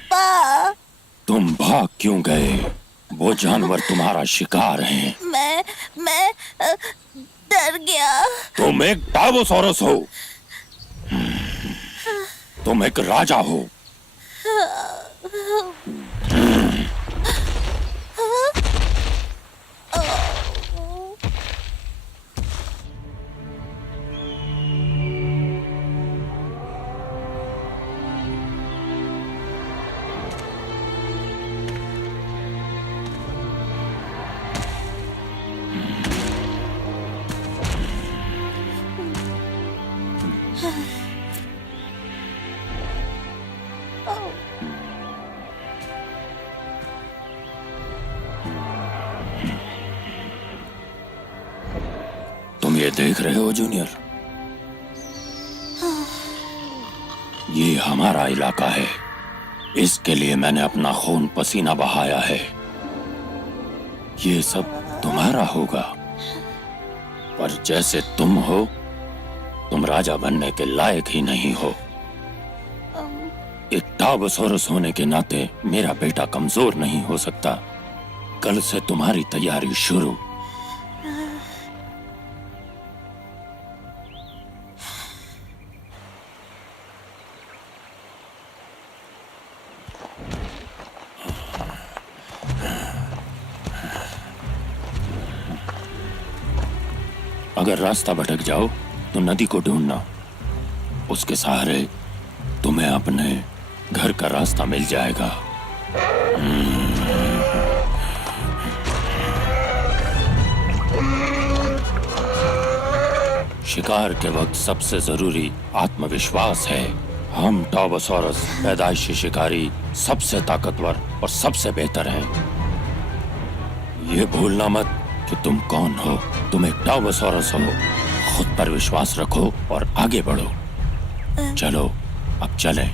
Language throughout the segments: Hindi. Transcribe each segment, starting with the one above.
पापा। तुम भाग क्यों गए? वो जानवर तुम्हारा शिकार हैं। मैं डर गया। तुम एक टार्बोसॉरस हो। तुम एक राजा हो। तुम ये देख रहे हो जूनियर? ये हमारा इलाका है। इसके लिए मैंने अपना खून पसीना बहाया है। ये सब तुम्हारा होगा, पर जैसे तुम हो, तुम राजा बनने के लायक ही नहीं हो। एक टार्बोसॉरस होने के नाते मेरा बेटा कमजोर नहीं हो सकता। कल से तुम्हारी तैयारी शुरू। अगर रास्ता भटक जाओ तो नदी को ढूंढना। उसके सहारे तुम्हें अपने घर का रास्ता मिल जाएगा। शिकार के वक्त सबसे जरूरी आत्मविश्वास है। हम टार्बोसॉरस पैदाइशी शिकारी सबसे ताकतवर और सबसे बेहतर हैं। ये भूलना मत कि तुम कौन हो। तुम एक टार्बोसॉरस हो। खुद पर विश्वास रखो और आगे बढ़ो। चलो अब चलें।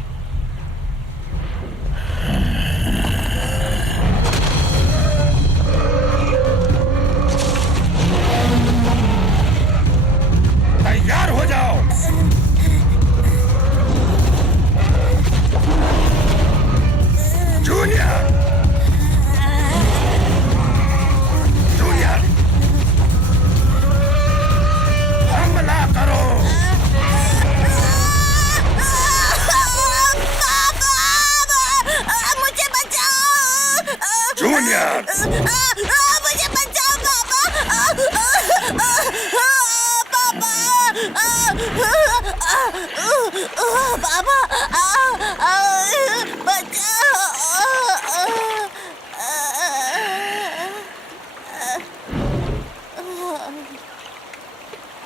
तैयार हो जाओ। जूनियर, जूनियर, हमला करो। मुझे बचाओ। जूनियर, मुझे बचाओ पापा। पापा बचाओ।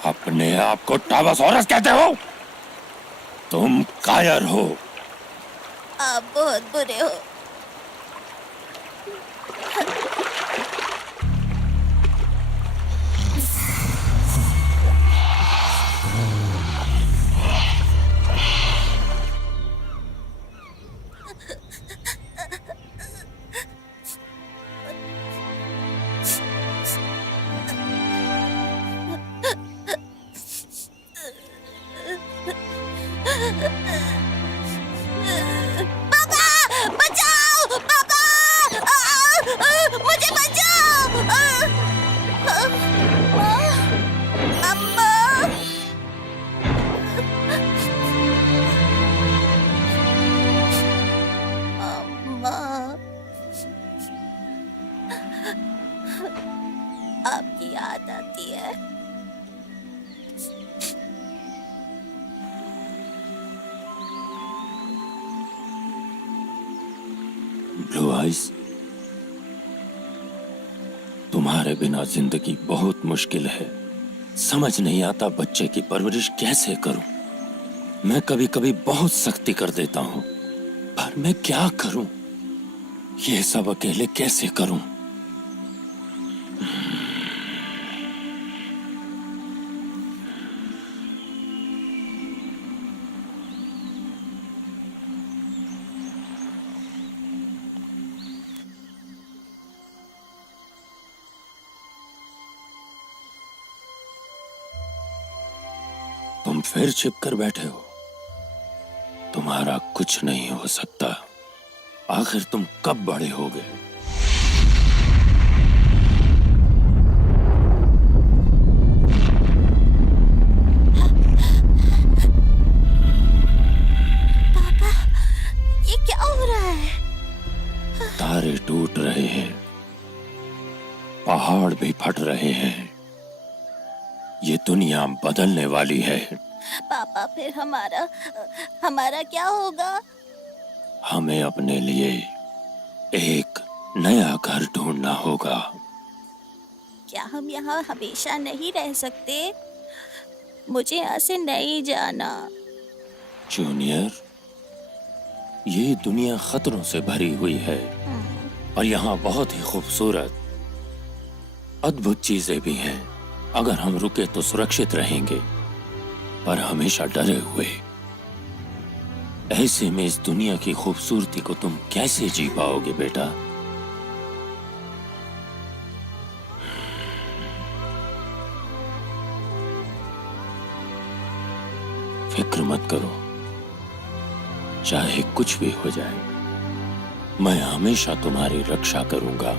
अपने आप को टार्बोसॉरस कहते हो? तुम कायर हो। आप बहुत बुरे हो। पापा बचाओ। पापा मुझे बचाओ। अम्मा। अम्मा, आपकी याद आती है। ब्लू आइज, तुम्हारे बिना जिंदगी बहुत मुश्किल है। समझ नहीं आता बच्चे की परवरिश कैसे करूं। मैं कभी कभी बहुत सख्ती कर देता हूं, पर मैं क्या करूं? ये सब अकेले कैसे करूं? तुम फिर छिप कर बैठे हो। तुम्हारा कुछ नहीं हो सकता। आखिर तुम कब बड़े होगे? ये क्या हो रहा है? तारे टूट रहे हैं, पहाड़ भी फट रहे हैं। ये दुनिया बदलने वाली है। पापा फिर हमारा क्या होगा? हमें अपने लिए एक नया घर ढूंढना होगा। क्या हम यहाँ हमेशा नहीं रह सकते? मुझे यहाँ से नहीं जाना। जूनियर, ये दुनिया खतरों से भरी हुई है और यहाँ बहुत ही खूबसूरत, अद्भुत चीजें भी हैं। अगर हम रुके तो सुरक्षित रहेंगे, पर हमेशा डरे हुए। ऐसे में इस दुनिया की खूबसूरती को तुम कैसे जी पाओगे बेटा? फिक्र मत करो, चाहे कुछ भी हो जाए, मैं हमेशा तुम्हारी रक्षा करूंगा।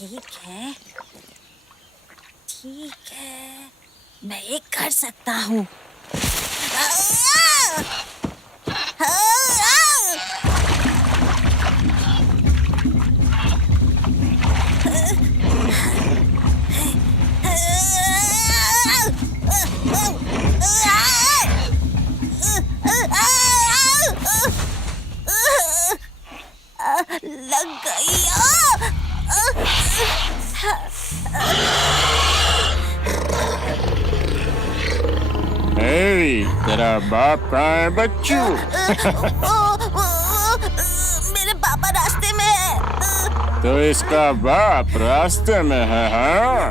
ठीक है, मैं ये कर सकता हूँ। लग गई। तेरा बाप कहाँ है बच्चू? मेरे पापा रास्ते में है। तो इसका बाप रास्ते में है, हाँ?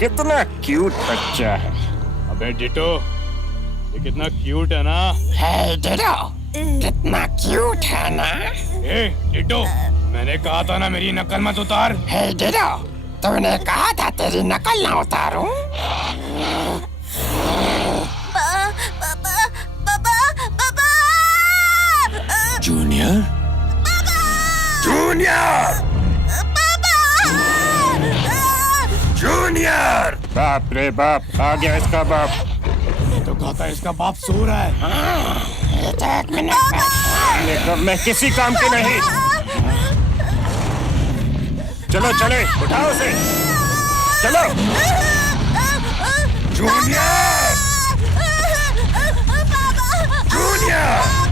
कितना क्यूट बच्चा है। अबे डिटो, ये कितना क्यूट है ना? है डिटो, कितना क्यूट है ना? ए डिटो, मैंने कहा था ना मेरी नकल मत उतार। है डिटो, तूने कहा था तेरी नकल ना उतारूं। Junior, junior, junior. बाप रे बाप, आ गया इसका बाप। तो कहता है इसका बाप सो रहा है। एक मिनट, मैं किसी काम की नहीं। चलो चले, उठाओ उसे, चलो। Junior, junior,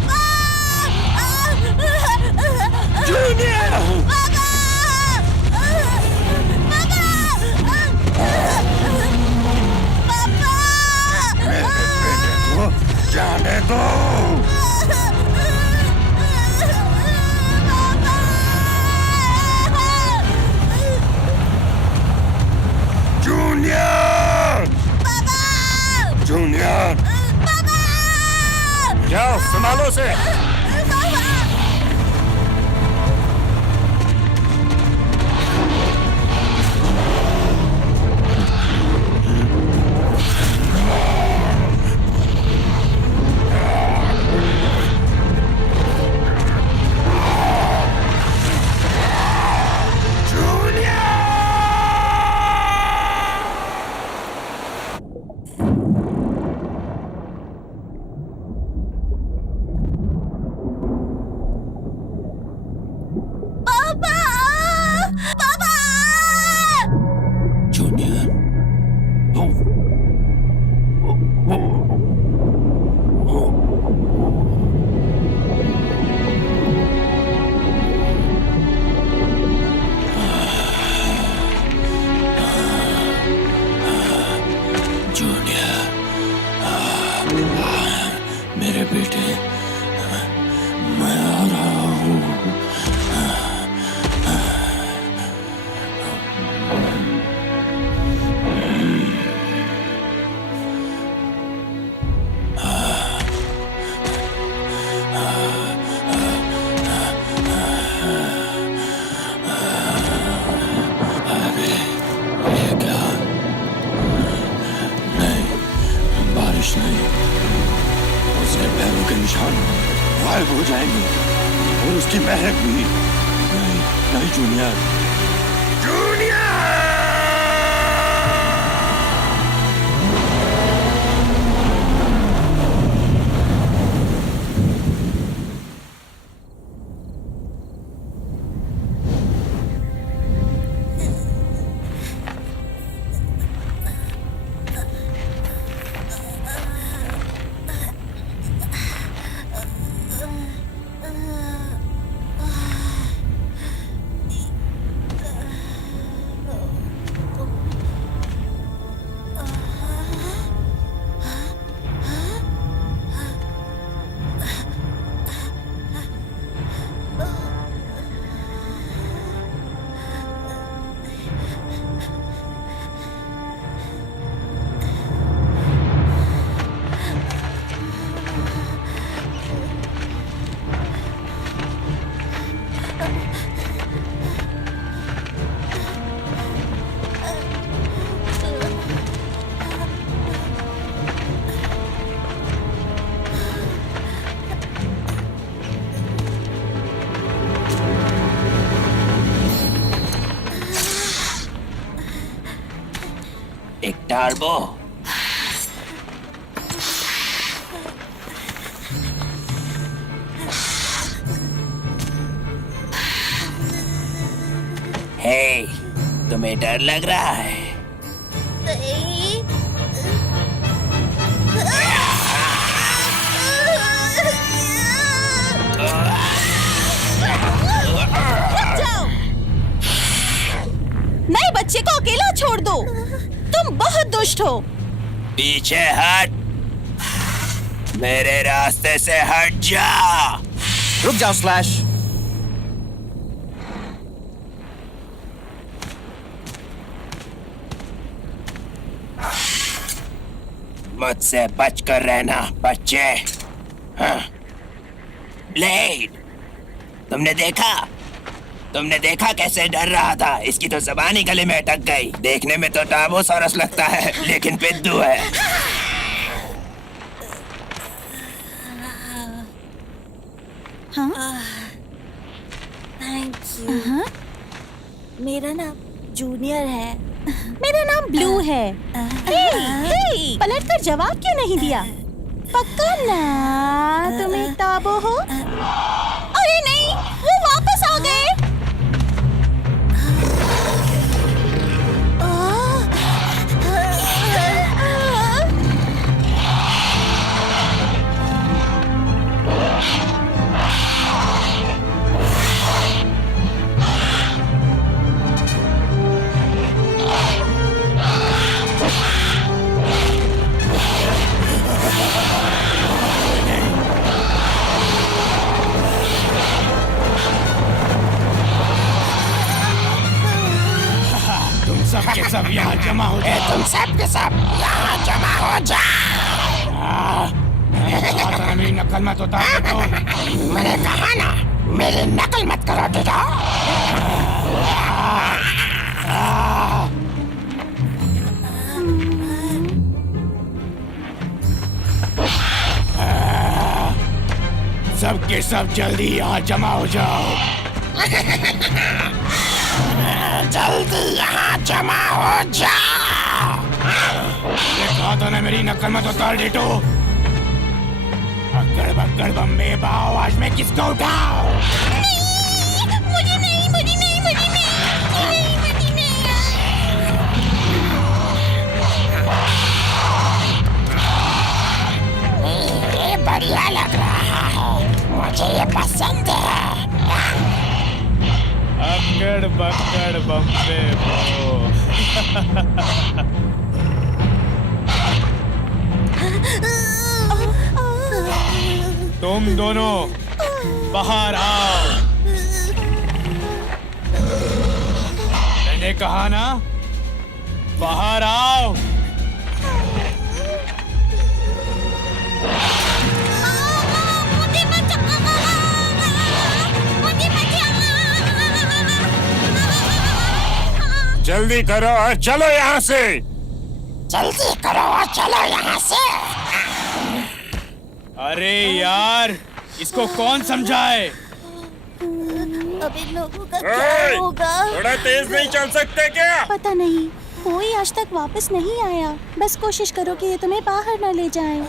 junior. मेरे बेटे को जाने दो। Junior, junior. जाओ संभालो और उसकी महक भी। नहीं नहीं जूनियर, एक टर्बो। हे, तुम्हें डर लग रहा है? नए बच्चे को अकेला छोड़ दो। तुम बहुत दुष्ट हो। पीछे हट, मेरे रास्ते से हट जा। रुक जाओ स्लैश। मुझसे बचकर रहना बच्चे। हाँ। ब्लेड, तुमने देखा कैसे डर रहा था? इसकी तो ज़बान ही गले में अटक गई। देखने में तो टाबोसॉरस लगता है, लेकिन पिद्दू है। Thank you. मेरा नाम जूनियर है। मेरा नाम ब्लू है। हे, पलट कर जवाब क्यों नहीं दिया? पक्का ना तुम एक टाबो हो? अरे नहीं, वो वापस आ गए। सब के सब यहाँ जमा हो जाओ। तुम सब के सब यहाँ जमा हो जाओ। मेरी नकल मत उतार दो। मैंने कहा ना, मेरी नकल मत करो बेटा। सब के सब जल्दी यहाँ जमा हो जाओ। जल्दी यहाँ जमा हो जाओ। ये कहा था ना, मेरी नकल मत उतार डेटो। अक्कड़ बक्कड़ बम्बे बाओ, आज मैं किसको उठाओ? मुझे नहीं। ये बढ़िया लग रहा है, मुझे ये पसंद है। अक्कड़ बक्कड़ बम्बे बाओ। तुम दोनों बाहर आओ। मैंने कहा ना, बाहर आओ। जल्दी करो और चलो यहाँ से। जल्दी करो और चलो यहाँ से। अरे यार, इसको कौन समझाए? अब इन लोगों का ए! क्या होगा? थोड़ा तेज नहीं चल सकते क्या? पता नहीं, कोई आज तक वापस नहीं आया। बस कोशिश करो कि ये तुम्हें बाहर न ले जाएं।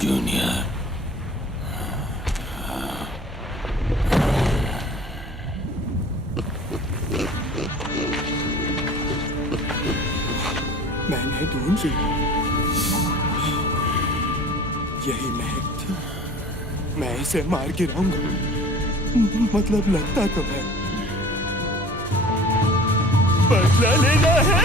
जूनियर, मैंने ढूंढी, यही महक थी। मैं इसे मार गिराऊंगा, मतलब लगता तो है। बदला लेना है।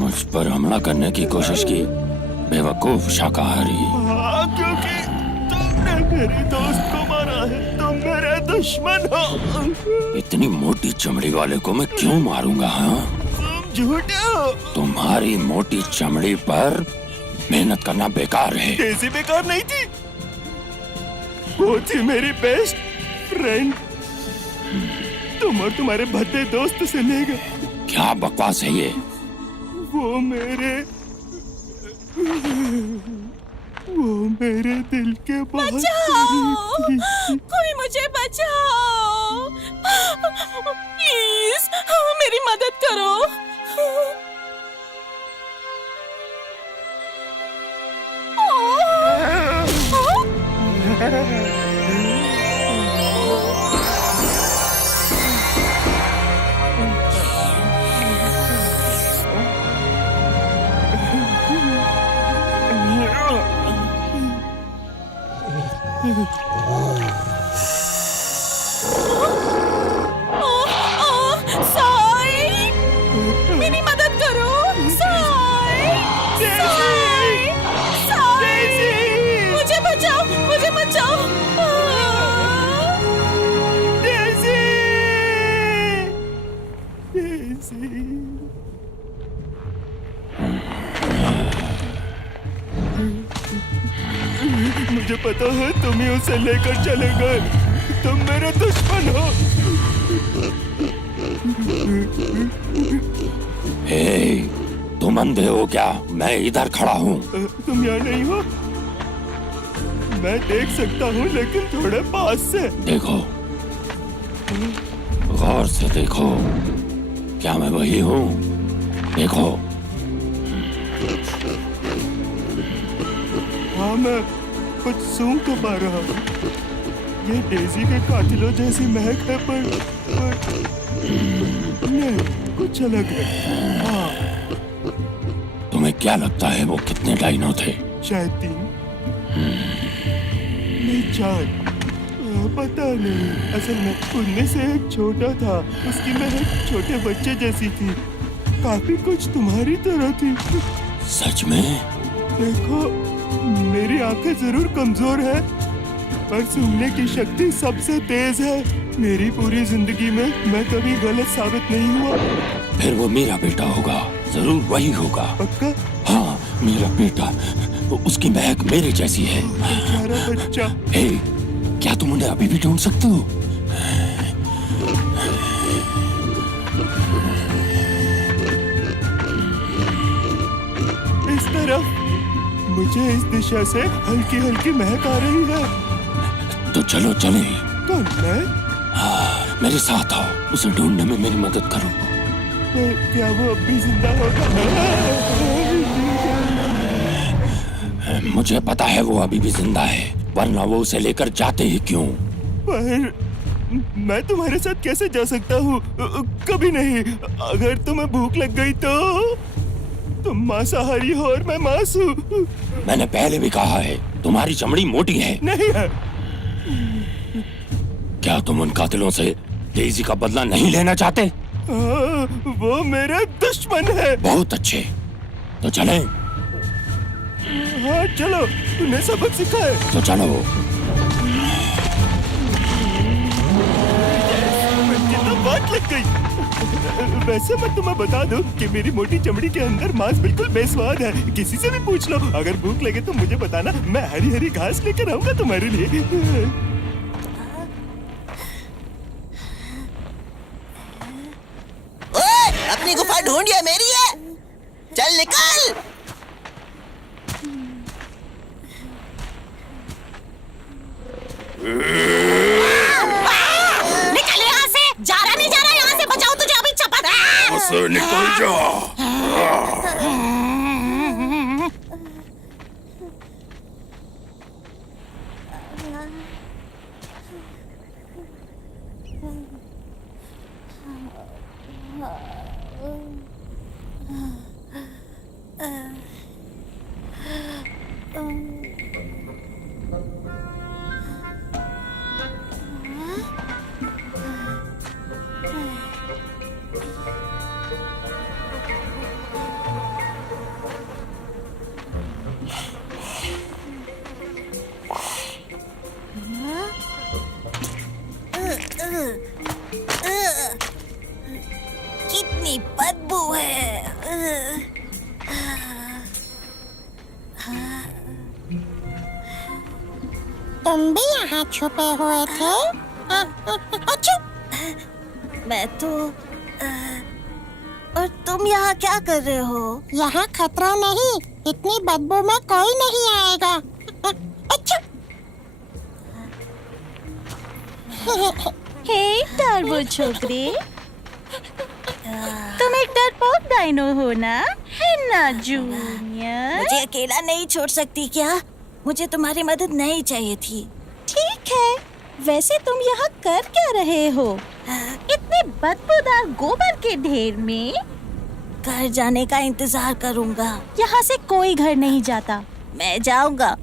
मुझ पर हमला करने की कोशिश की, बेवकूफ शाकाहारी। क्योंकि तुमने मेरे दोस्त को मारा है, तुम मेरे दुश्मन हो। इतनी मोटी चमड़ी वाले को मैं क्यों मारूंगा? हाँ, तुम झूठे हो। तुम्हारी मोटी चमड़ी पर मेहनत करना बेकार है। डेज़ी बेकार नहीं थी, वो थी मेरी बेस्ट फ्रेंड। तुम और तुम्हारे भद्दे दोस्त से ले गए। क्या बकवास है ये? वो मेरे दिल के बहुत बचाओ! करीब थी। कोई मुझे बचाओ! प्लीज, मेरी मदद करो। साई, मेरी मदद करो। साई, साई, साई, मुझे बचाओ, मुझे बचाओ। मुझे पता है तुम ही उसे लेकर चले गए। तुम मेरे दुश्मन हो। हे, तुम अंधे हो क्या? मैं इधर खड़ा हूँ। तुम यहाँ नहीं हो? मैं देख सकता हूँ, लेकिन थोड़े पास से। देखो, गौर से देखो, क्या मैं वही हूँ? देखो। हाँ, मैं कुछ सूंघ तो पा रहा हूँ। ये डेज़ी के कातिलों जैसी महक है, पर नहीं, कुछ अलग है। हाँ, तुम्हें क्या लगता है वो कितने डाइनो थे? शायद 3 नहीं 4, पता नहीं। असल में उनमें से एक छोटा था, उसकी महक छोटे बच्चे जैसी थी, काफी कुछ तुम्हारी तरह थी। सच में? देखो, मेरी आंखें जरूर कमजोर है, पर सुनने की शक्ति सबसे तेज है। मेरी पूरी जिंदगी में मैं कभी गलत साबित नहीं हुआ। फिर वो मेरा बेटा होगा, जरूर वही होगा। पक्का? हाँ, मेरा बेटा। उसकी महक मेरे जैसी है। बेचारा बच्चा। हे, क्या तुम उन्हें अभी भी ढूंढ सकते हो? इस तरफ मुझे इस दिशा से हल्की हल्की महक आ रही है। तो चलो चले। कौन मैं? हाँ, मेरे साथ आओ, उसे ढूंढने में मेरी मदद करो। क्या वो अब भी जिंदा होगा? मुझे पता है वो अभी भी जिंदा है, वरना वो उसे लेकर जाते ही क्यों? पर मैं तुम्हारे साथ कैसे जा सकता हूँ? कभी नहीं। अगर तुम्हें भूख लग गई तो? तुम मांसाहारी हो और मैं मांस हूँ। मैंने पहले भी कहा है, तुम्हारी चमड़ी मोटी है। नहीं है। क्या तुम उन कातिलों से डेज़ी का बदला नहीं लेना चाहते? वो मेरे दुश्मन है। बहुत अच्छे, तो चलें। हाँ चलो, तूने सबक सीखा है तो चलो। मुझे तो बात लग गई। वैसे मैं तुम्हें बता दूं कि मेरी मोटी चमड़ी के अंदर मांस बिल्कुल बेस्वाद है। किसी से भी पूछ लो। अगर भूख लगे तो मुझे बताना, मैं हरी हरी घास लेकर आऊंगा तुम्हारे लिए। ओए, अपनी गुफा ढूंढिए, मेरी है। चल निकल। निकल यहाँ से। जा रहा यहाँ से। बचाओ तुझे अभी चपत। निकल जा। कितनी बदबू है। तुम भी यहाँ छुपे हुए थे? अच्छा, मैं तो और तुम यहाँ क्या कर रहे हो? यहाँ खतरा नहीं, इतनी बदबू में कोई नहीं आएगा। अच्छा। हे टर्बो छोकरे, तुम एक डरपोक डायनो हो ना? है ना जूनियर? मुझे अकेला नहीं छोड़ सकती क्या? मुझे तुम्हारी मदद नहीं चाहिए थी। ठीक है, वैसे तुम यहाँ कर क्या रहे हो? इतने बदबूदार गोबर के ढेर में? घर जाने का इंतजार करूँगा। यहाँ से कोई घर नहीं जाता। मैं जाऊँगा,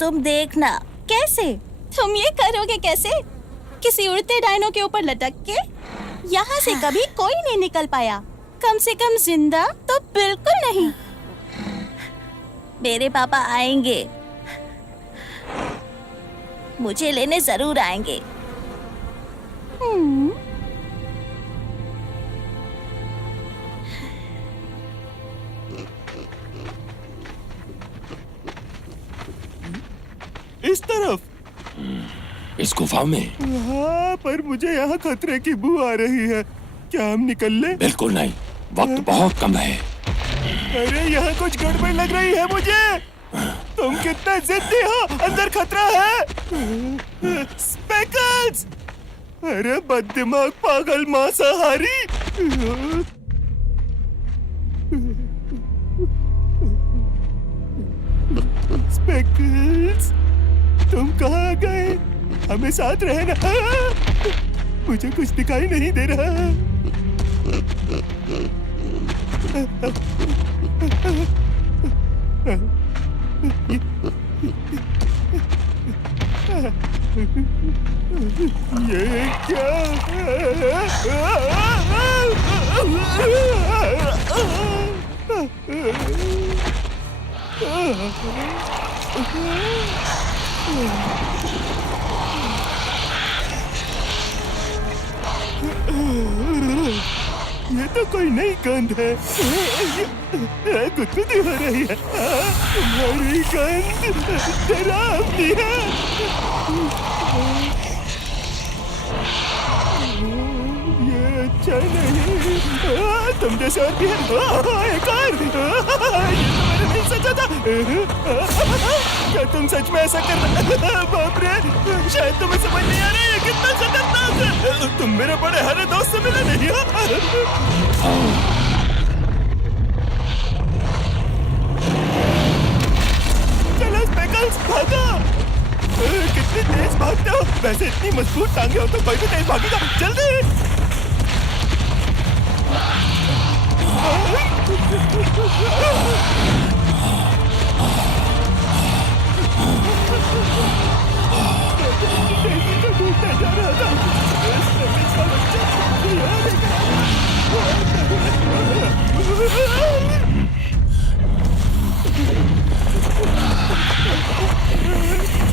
तुम देखना। कैसे? तुम ये करोगे कैसे? किसी उड़ते डायनो के ऊपर लटक के? यहाँ से कभी कोई नहीं निकल पाया। कम से कम जिंदा तो बिल्कुल नहीं। मेरे पापा आएंगे, मुझे लेने जरूर आएंगे। इस तरफ। इस गुफा में? हाँ, पर मुझे यहाँ खतरे की बू आ रही है। क्या हम निकल लें? बिल्कुल नहीं, वक्त बहुत कम है। अरे यहाँ कुछ गड़बड़ लग रही है मुझे। तुम कितने जिद्दी हो, अंदर खतरा है। स्पेकल्स! अरे बददिमाग पागल मांसाहारी। स्पेकल्स, तुम कहाँ गए? हमें साथ रहना। मुझे कुछ दिखाई नहीं दे रहा। ये क्या? ये तो कोई नई गंध है। गुदगुदी हो रही है। तुम्हारी गंध डरावनी है। ये अच्छा नहीं। तुम जैसे और भी है। एक और। ये तो मैंने नहीं सोचा था। क्या तुम सच में ऐसा कर रहे? बाप रे, शायद तुम्हें समझ नहीं आ रहा है कितना खतरनाक है। तुम मेरे बड़े हरे दोस्त से मिले नहीं हो? चलो स्पेकल्स, भागो। कितनी तेज भागते हो। वैसे इतनी मजबूत टांगे हो तो कोई भी तेज भागेगा। जल्दी। ढूंढने जा रहा था। इसका बच्चा यहाँ लेकर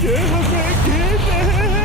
ये हमें घेर रहे हैं।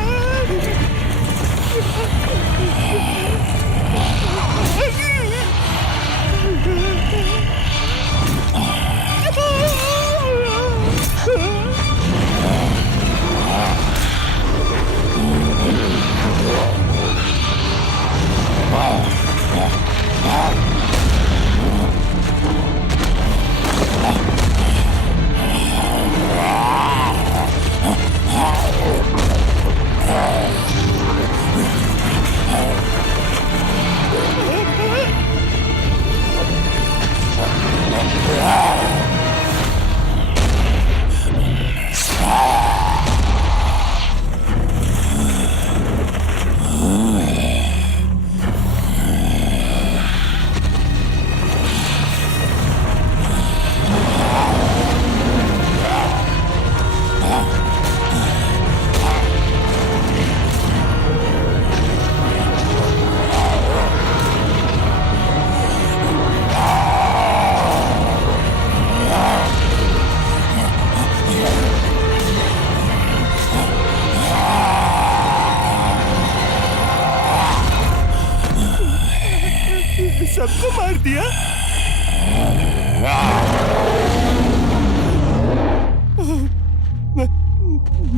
सबको मार दिया।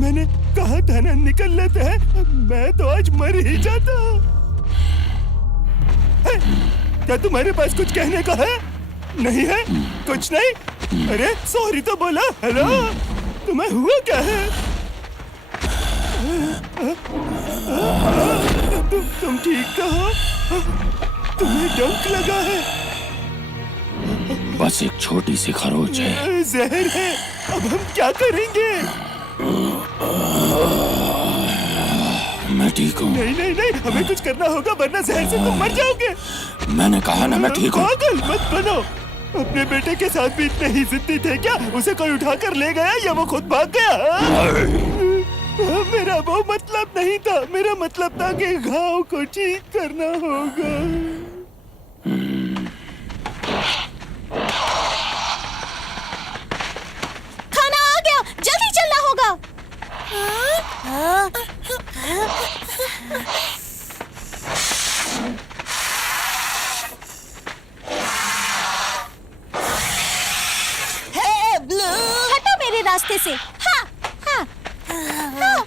मैंने कहा था ना निकल लेते हैं, मैं तो आज मर ही जाता। क्या तुम्हारे पास कुछ कहने का है? नहीं है? कुछ नहीं? अरे सॉरी तो बोला। हेलो, तुम्हें हुआ क्या है? तुम ठीक तो हो? तुम्हें डंक लगा है? बस एक छोटी सी खरोच है। जहर है। अब हम क्या करेंगे? मैं ठीक हूँ। नहीं नहीं नहीं, हमें कुछ करना होगा वरना जहर से तुम मर जाओगे। मैंने कहा ना मैं ठीक हूँ। पागल मत बनो। अपने बेटे के साथ भी इतने ही जिद्दी थे क्या? उसे कोई उठाकर ले गया या वो खुद भाग गया? मेरा वो मतलब नहीं था। मेरा मतलब था कि घाव को ठीक करना होगा। खाना आ गया, जल्दी चलना होगा। हे ब्लू, हटो मेरे रास्ते से। हाँ, हाँ, हाँ।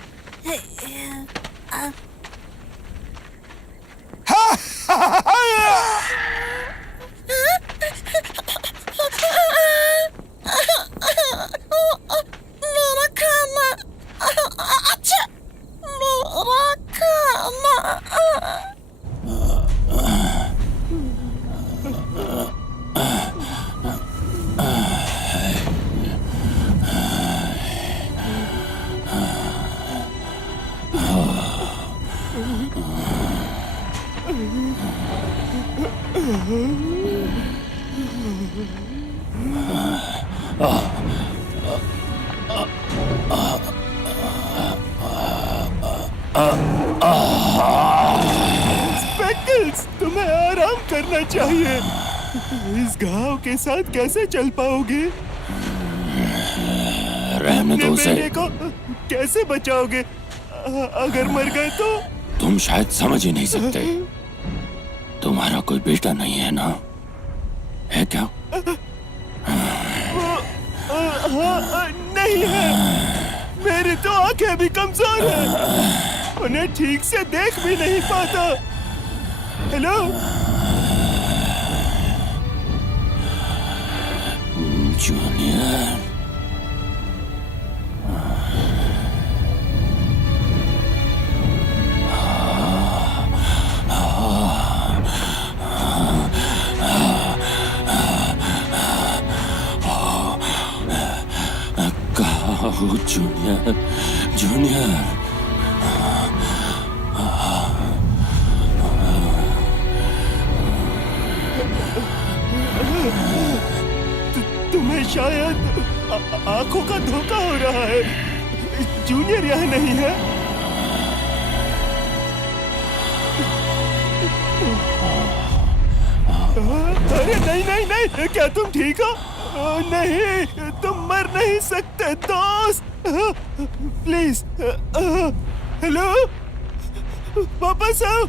मेरा खाना। अच्छा, मेरा खाना। स्पेकल्स, तुम्हें आराम करना चाहिए। इस घाव के साथ कैसे चल पाओगे? रहने दो उसे। बेटे को कैसे बचाओगे? अगर मर गए तो? तुम शायद समझ ही नहीं सकते। तुम्हारा कोई बेटा नहीं है ना? है क्या? नहीं है। मेरी तो आंखें भी कमजोर हैं। उन्हें ठीक से देख भी नहीं पाता। Hello, junior. Junior, junior. तुम्हें शायद आंखों का धोखा हो रहा है। जूनियर यहाँ नहीं है। अरे नहीं नहीं नहीं, क्या तुम ठीक हो? नहीं, तुम मर नहीं सकते दोस्त। प्लीज, हेलो, वापस आओ।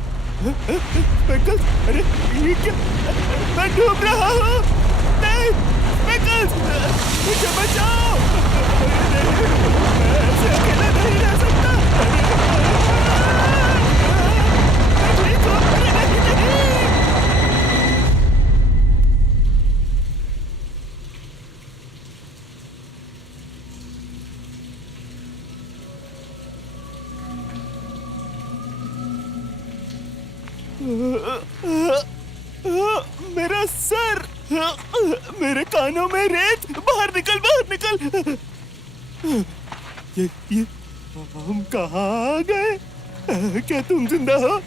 अरे ये क्या? मैं डूब रहा हूँ। नहीं, मुझे बचाओ। मैं ऐसे अकेला नहीं रह सकता। मैं ठीक हूँ। नहीं। मेरा सर, मेरे कानों में रेत। बाहर निकल, बाहर निकल। ये हम कहाँ आ गए? क्या तुम जिंदा हो?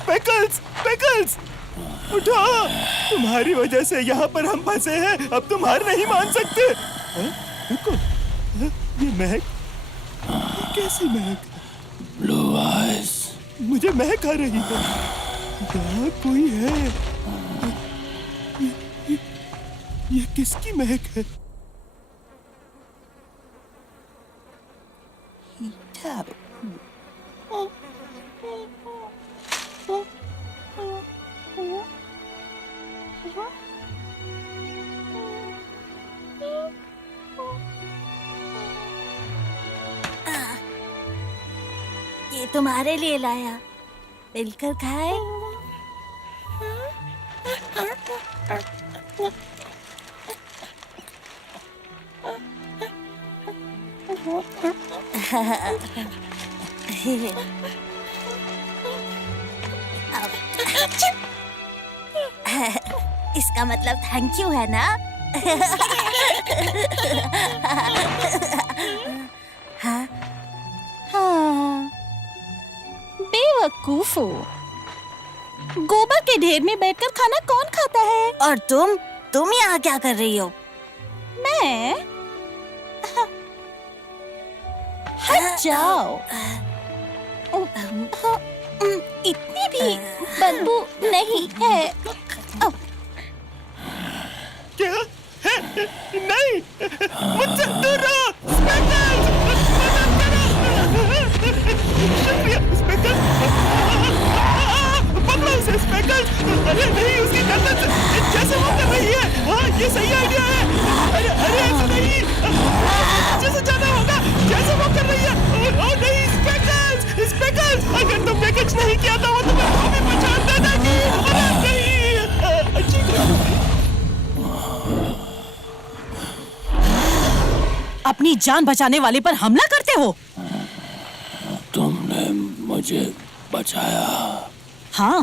स्पेकल्स, स्पेकल्स, उठो। तुम्हारी वजह से यहाँ पर हम फंसे हैं। अब तुम हार नहीं मान सकते। रुको, ये महक, कैसी महक? Blue eyes. मुझे महक आ रही है। यहाँ कोई है। ये किसकी महक है? ये तुम्हारे लिए लाया, मिलकर खाए। इसका मतलब थैंक यू है ना? हाँ, बेवकूफ हो। गोबर के ढेर में बैठकर खाना कौन खाता है? और तुम यहाँ क्या कर रही हो? मैं? हट जाओ। इतनी भी बदबू नहीं है। क्या? नहीं, मुझसे दूर रहो। शुक्रिया स्पेकल। पकड़ो उसे स्पेकल। अरे नहीं, उसकी गर्दन से जैसे वो कर रही है। हाँ, ये सही आइडिया है। अरे अरे ऐसा नहीं, जैसे जाना होगा जैसे वो कर रही है। ओ नहीं स्पेकल, स्पेकल, अगर तुमने कुछ नहीं किया तो वो तुम्हें भी पहचान देगी। अरे नहीं, अच्छी अपनी जान बचाने वाले पर हमला करते हो। तुमने मुझे बचाया। हाँ,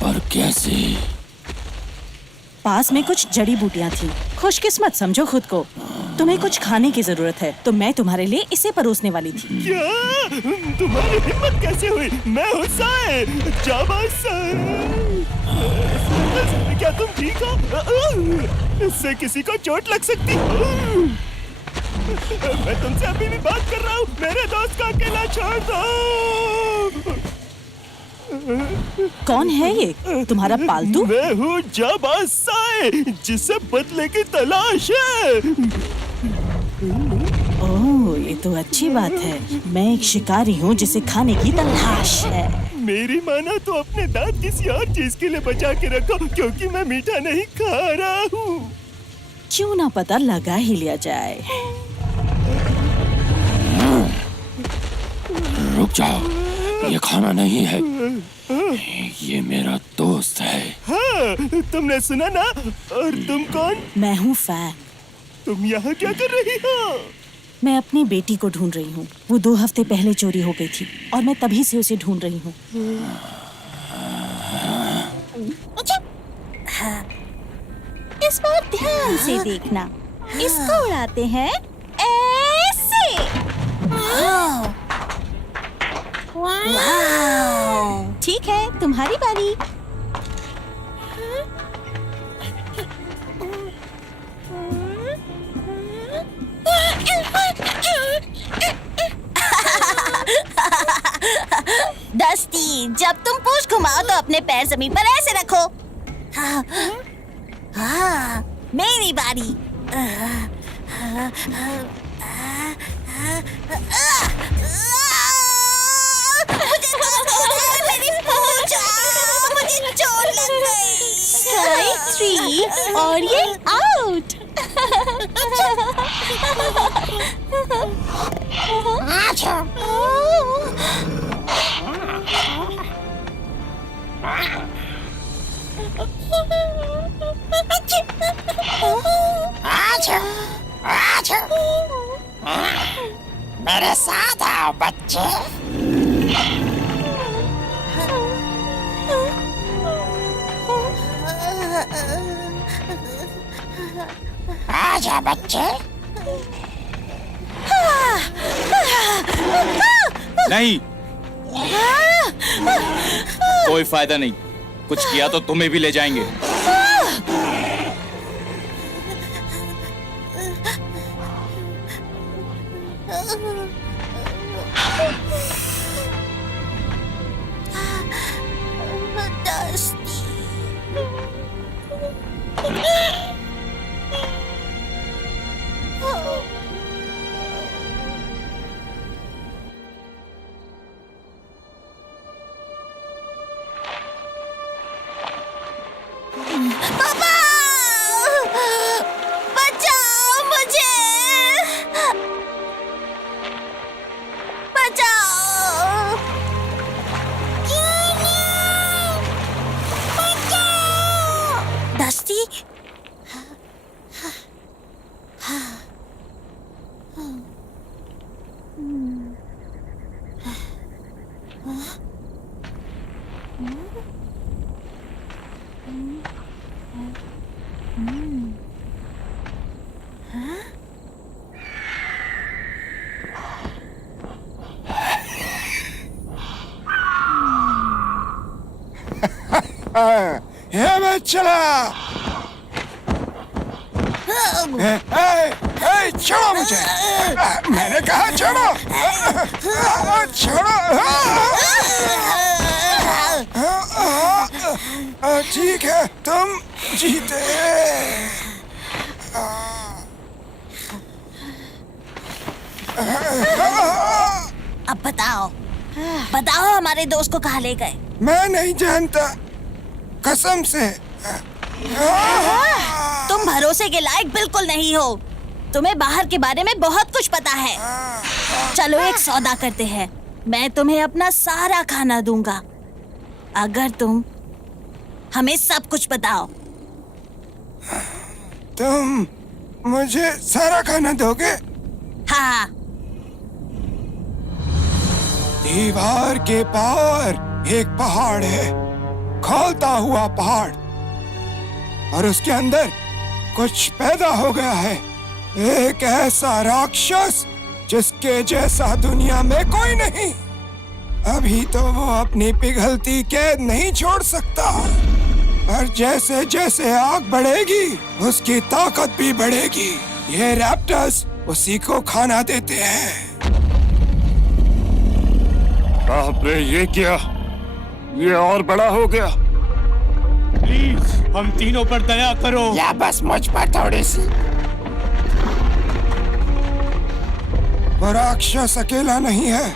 पर कैसे? पास में कुछ जड़ी बूटियां थी। खुशकिस्मत समझो खुद को। तुम्हें कुछ खाने की जरूरत है तो मैं तुम्हारे लिए इसे परोसने वाली थी। क्या? तुम्हारी हिम्मत कैसे हुई? मैं हूँ साए, जाबाज साए। क्या तुम ठीक हो? इससे किसी को चोट लग सकती। मैं तुमसे अभी भी बात कर रहा हूँ। मेरे दोस्त को अकेला छोड़ दो। कौन है ये? तुम्हारा पालतू? मैं हूँ जाबाज साए, जिसे बदले की तलाश है। ओह, ये तो अच्छी बात है। मैं एक शिकारी हूँ जिसे खाने की तलाश है। मेरी मानो तो अपने दांत किसी और चीज के लिए बचा के रखो, क्योंकि मैं मीठा नहीं खा रहा हूँ। क्यों ना पता लगा ही लिया जाए। रुक जाओ, ये खाना नहीं है, ये मेरा दोस्त है। हाँ, तुमने सुना ना? और तुम कौन? मैं हूँ फैन। तुम यहाँ क्या कर रही हो? मैं अपनी बेटी को ढूंढ रही हूँ। वो 2 हफ्ते पहले चोरी हो गई थी और मैं तभी से उसे ढूंढ रही हूँ। हाँ, इस बार ध्यान से देखना। इसको उड़ाते हैं ऐसे। वाह! ठीक है, तुम्हारी बारी। डस्टी, जब तुम पूंछ घुमाओ तो अपने पैर जमीन पर ऐसे रखो। हाँ, हाँ, मेरी बारी। मेरी पूंछ, मुझे चोट लग गई। स्ट्राइक 3 और ये आउट। मेरे साथ आओ बच्चे। आजा बच्चे। नहीं, कोई फायदा नहीं। कुछ किया तो तुम्हें भी ले जाएंगे। पापा, बचाओ मुझे, बचाओ। डस्टी, ये मैं चला। छोड़ो मुझे, मैंने कहा छोड़ो। छोड़ो। ठीक है, तुम जीते। अब बताओ, बताओ हमारे दोस्त को कहाँ ले गए? मैं नहीं जानता, कसम से। तुम भरोसे के लायक बिल्कुल नहीं हो। तुम्हें बाहर के बारे में बहुत कुछ पता है। चलो एक सौदा करते हैं। मैं तुम्हें अपना सारा खाना दूंगा अगर तुम हमें सब कुछ बताओ। तुम मुझे सारा खाना दोगे? हाँ। दीवार के पार एक पहाड़ है, खौलता हुआ पहाड़, और उसके अंदर कुछ पैदा हो गया है। एक ऐसा राक्षस जिसके जैसा दुनिया में कोई नहीं। अभी तो वो अपनी पिघलती कैद नहीं छोड़ सकता, और जैसे जैसे आग बढ़ेगी उसकी ताकत भी बढ़ेगी। ये रैप्टर्स उसी को खाना देते हैं। बाप रे, ये क्या? ये और बड़ा हो गया। प्लीज हम तीनों पर दया करो। या बस मुझ पर थोड़ी सी। वो राक्षस अकेला नहीं है,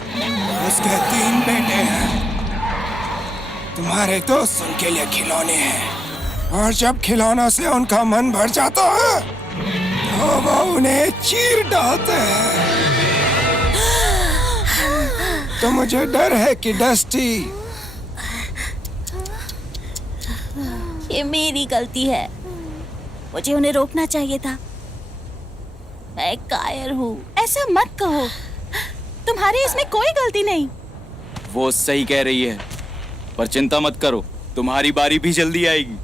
उसके 3 बेटे हैं। तुम्हारे दोस्त उनके लिए खिलौने हैं, और जब खिलौनों से उनका मन भर जाता है तो वो उन्हें चीर डालते हैं। तो मुझे डर है कि डस्टी, ये मेरी गलती है। मुझे उन्हें रोकना चाहिए था। मैं कायर हूँ। ऐसा मत कहो, तुम्हारी इसमें कोई गलती नहीं। वो सही कह रही है, पर चिंता मत करो, तुम्हारी बारी भी जल्दी आएगी।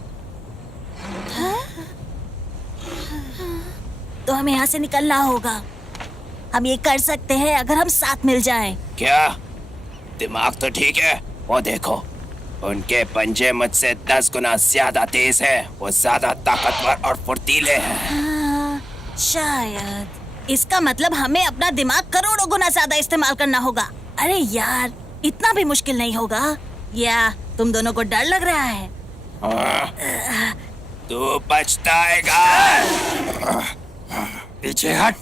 तो हमें यहाँ से निकलना होगा। हम ये कर सकते हैं अगर हम साथ मिल जाएं। क्या दिमाग तो ठीक है? वो देखो, उनके पंजे मुझसे 10 गुना ज्यादा तेज है। वो ज्यादा ताकतवर और फुर्तीले हैं। हाँ, शायद इसका मतलब हमें अपना दिमाग करोड़ों गुना ज्यादा इस्तेमाल करना होगा। अरे यार, इतना भी मुश्किल नहीं होगा। या तुम दोनों को डर लग रहा है? तू पछताएगा। पीछे हट।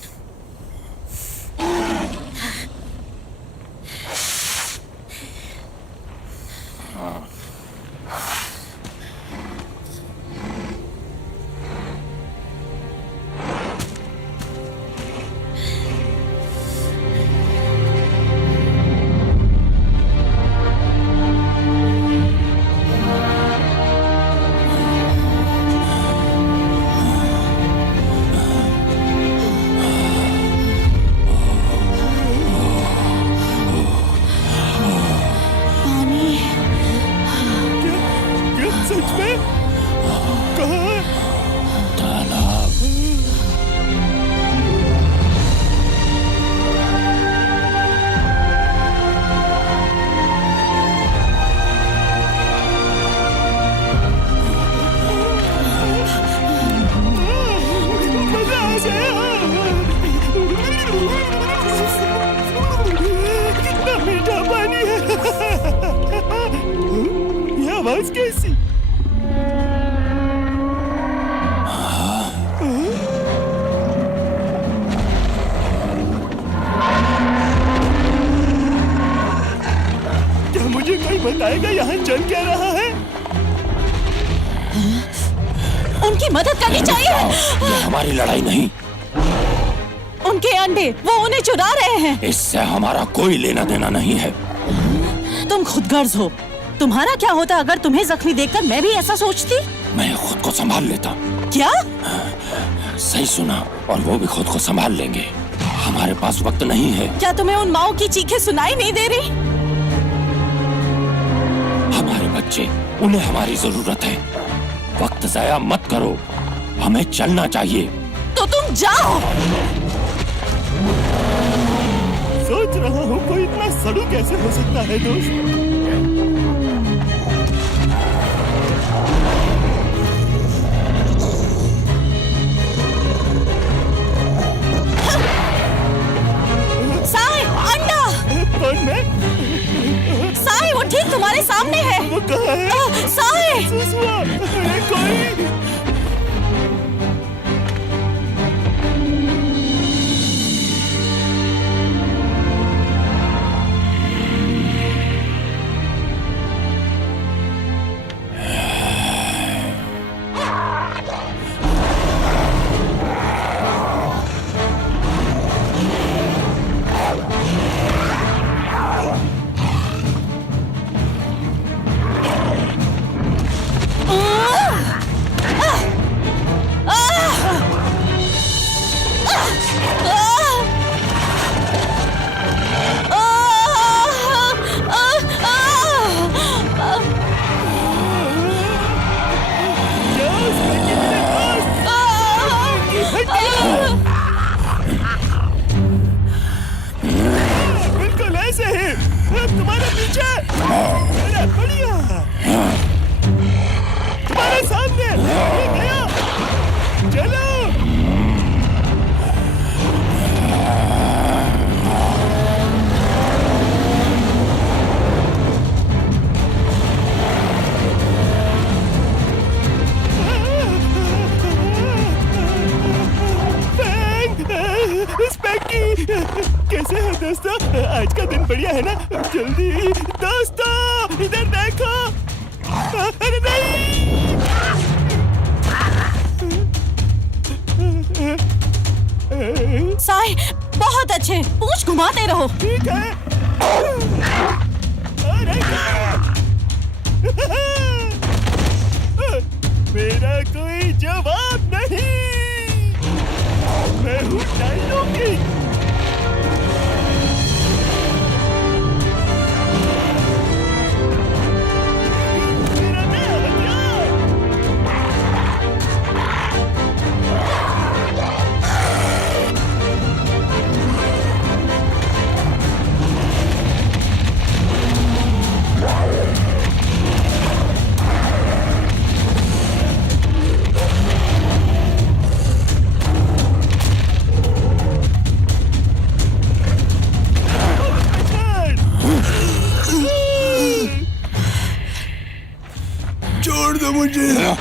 क्या सच में? कहाँ? तालाब। मजा आ गया। कितना मीठा पानी है। ये आवाज कैसी? क्या मुझे कोई बताएगा यहाँ चल क्या रहा है? उनकी मदद करनी चाहिए। ये हमारी लड़ाई नहीं। उनके अंडे वो उन्हें चुरा रहे हैं। इससे हमारा कोई लेना देना नहीं है। तुम खुदगर्ज हो। तुम्हारा क्या होता अगर तुम्हें जख्मी देखकर मैं भी ऐसा सोचती? मैं खुद को संभाल लेता। क्या? सही सुना, और वो भी खुद को संभाल लेंगे। हमारे पास वक्त नहीं है। क्या तुम्हें उन माओ की चीखें सुनाई नहीं दे रही? हमारे बच्चे, उन्हें हमारी जरूरत है। वक्त जाया मत करो, हमें चलना चाहिए। तो तुम जाओ। सोच रहा हूँ कोई इतना सड़ू कैसे हो सकता है दोस्त। साई, अंडा। कौन मैं? साई, वो ठीक तुम्हारे सामने है। वो कहाँ है? साई। सुसुआ, अरे कोई। बिल्कुल ऐसे ही तुम्हारे पीछे। अरे बढ़िया, तुम्हारे सामने ये गया। चलो। स्पैकी, कैसे है दोस्तों? आज का दिन बढ़िया है ना? जल्दी दोस्तों इधर देखो। अरे नहीं। साई, बहुत अच्छे। पूंछ घुमाते रहो। ठीक है। अरे मेरा कोई जवाब नहीं। मैं हूँ डायनो किंग। मेरा नया हथियार। मुझे,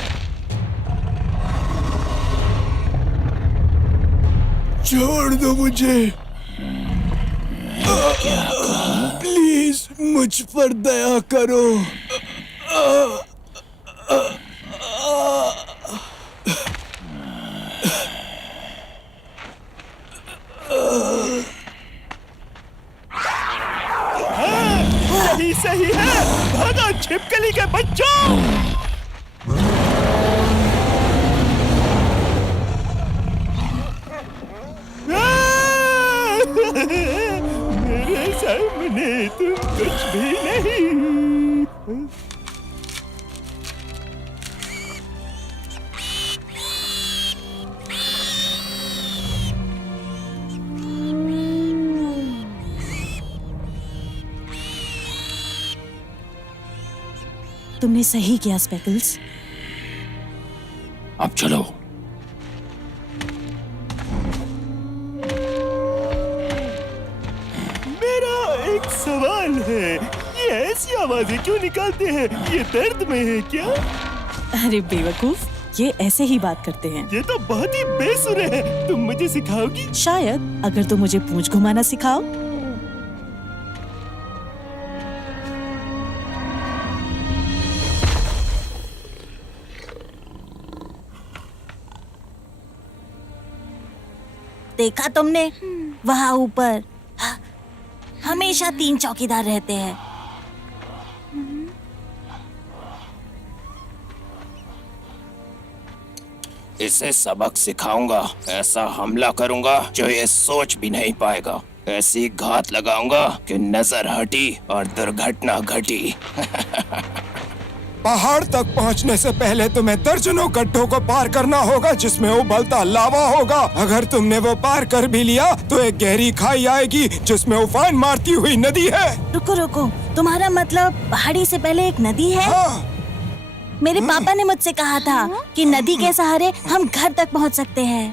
छोड़ दो मुझे। प्लीज मुझ पर दया करो। सही सही है, भागा छिपकली के बच्चों। मेरे सामने तुम कुछ भी नहीं। तुमने सही किया स्पेकल्स। अब चलो। मेरा एक सवाल है, ये ऐसी आवाजें क्यों निकालते हैं? ये दर्द में है क्या? अरे बेवकूफ, ये ऐसे ही बात करते हैं। ये तो बहुत ही बेसुरे है। तुम मुझे सिखाओगी? शायद, अगर तुम मुझे पूंछ घुमाना सिखाओ। देखा तुमने, वहाँ ऊपर हमेशा 3 चौकीदार रहते हैं। इसे सबक सिखाऊंगा। ऐसा हमला करूंगा जो ये सोच भी नहीं पाएगा। ऐसी घात लगाऊंगा कि नजर हटी और दुर्घटना घटी। पहाड़ तक पहुंचने से पहले तुम्हें दर्जनों गड्ढों को पार करना होगा जिसमें उबलता लावा होगा। अगर तुमने वो पार कर भी लिया तो एक गहरी खाई आएगी जिसमें उफान मारती हुई नदी है। रुको रुको, तुम्हारा मतलब पहाड़ी से पहले एक नदी है? हाँ। मेरे पापा ने मुझसे कहा था कि नदी के सहारे हम घर तक पहुंच सकते हैं।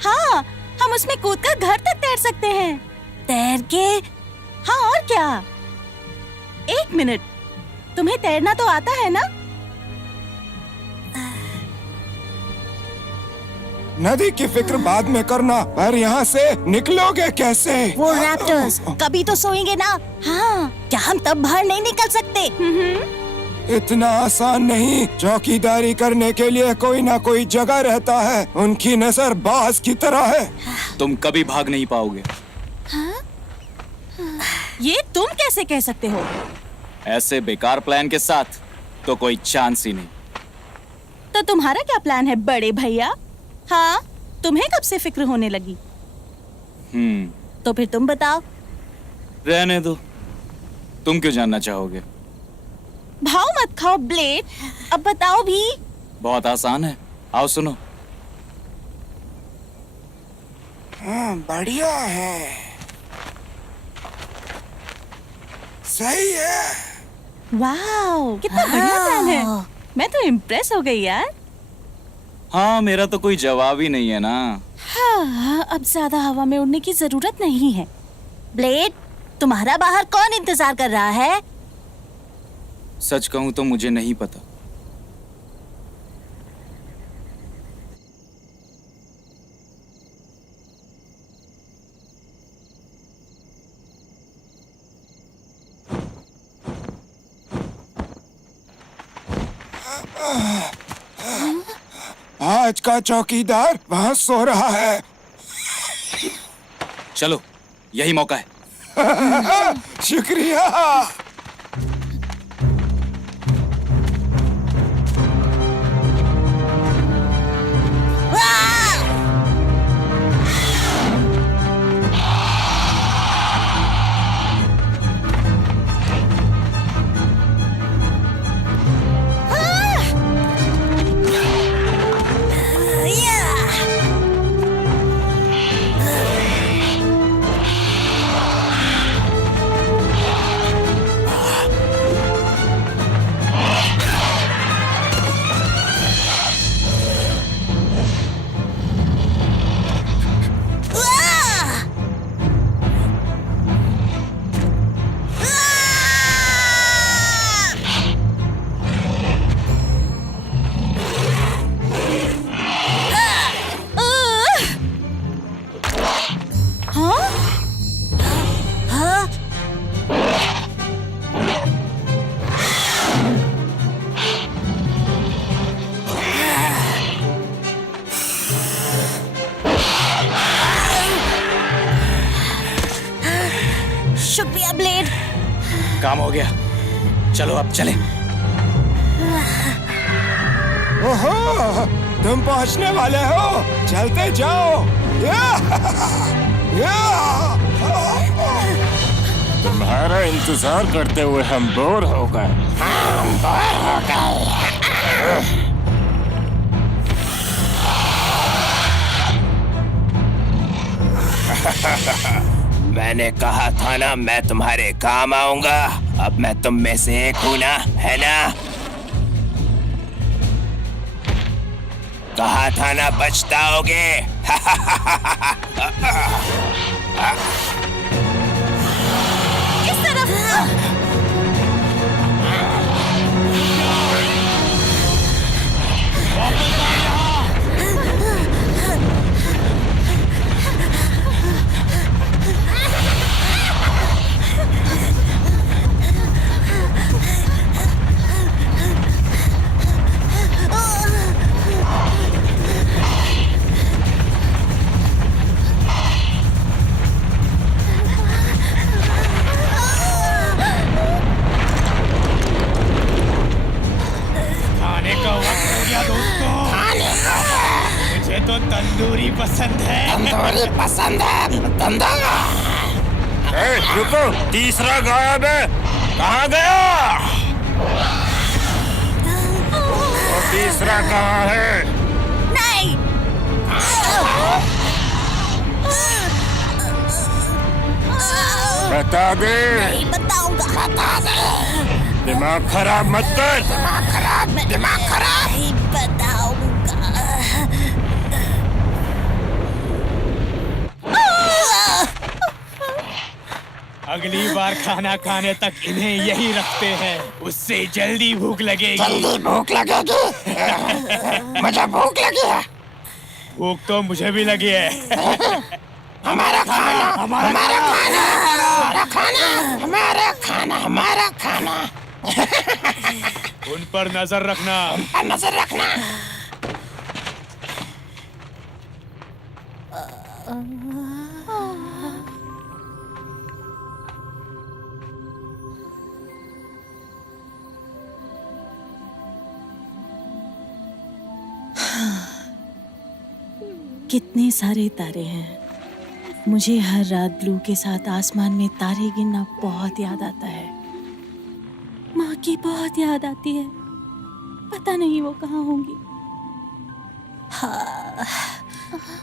हाँ, हम उसमें कूदकर घर तक तैर सकते हैं। तैर के? हाँ, और क्या? 1 मिनट, तुम्हें तैरना तो आता है ना? नदी की फिक्र बाद में करना, पर यहाँ से निकलोगे कैसे? वो रैप्टर्स कभी तो सोएंगे ना। हाँ, क्या हम तब बाहर नहीं निकल सकते? इतना आसान नहीं। चौकीदारी करने के लिए कोई ना कोई जगह रहता है। उनकी नजर बाज की तरह है। तुम कभी भाग नहीं पाओगे। ये तुम कैसे कह सकते हो? ऐसे बेकार प्लान के साथ तो कोई चांस ही नहीं। तो तुम्हारा क्या प्लान है बड़े भैया? हाँ, तुम्हें कब से फिक्र होने लगी? तो फिर तुम बताओ। रहने दो, तुम क्यों जानना चाहोगे? भाव मत खाओ ब्लेड, अब बताओ भी। बहुत आसान है, आओ सुनो। बढ़िया है, सही है। वाह, कितना बढ़िया प्लान है। मैं तो इम्प्रेस हो गई यार। हाँ, मेरा तो कोई जवाब ही नहीं है ना। हाँ, अब ज्यादा हवा में उड़ने की जरूरत नहीं है। ब्लेड, तुम्हारा बाहर कौन इंतजार कर रहा है? सच कहूं तो मुझे नहीं पता। आज का चौकीदार वहाँ सो रहा है। चलो, यही मौका है। शुक्रिया। शुक्रिया ब्लेड। काम हो गया, चलो अब चलें। ओहो, तुम पहुंचने वाले हो, चलते जाओ। तुम्हारा इंतजार करते हुए हम बोर हो गए। मैंने कहा था ना मैं तुम्हारे काम आऊंगा। अब मैं तुम में से एक हूं ना, है ना? कहा था ना पछताओगे। इस तरफ। खाने का वक्त हो गया दोस्तों। मुझे तो तंदूरी पसंद है। तंदूरी पसंद है, तंदूरी। रुको, तीसरा गायब है। कहाँ गया? वो तीसरा कहाँ है? नहीं। बता दे। नहीं बताऊंगा। बता दे। दिमाग खराब मत कर। दिमाग खराब। नहीं बताऊंगा। अगली बार खाना खाने तक इन्हें यही रखते हैं, उससे जल्दी भूख लगेगी। भूख लगेगी। मुझे भूख लगी है। भूख तो मुझे भी लगी है। हमारा खाना, हमारा खाना, हमारा खाना, हमारा खाना, हमारा खाना। उन पर नजर रखना। नजर रखना। कितने सारे तारे हैं। मुझे हर रात ब्लू के साथ आसमान में तारे गिनना बहुत याद आता है। माँ की बहुत याद आती है। पता नहीं वो कहाँ होंगी। हाँ,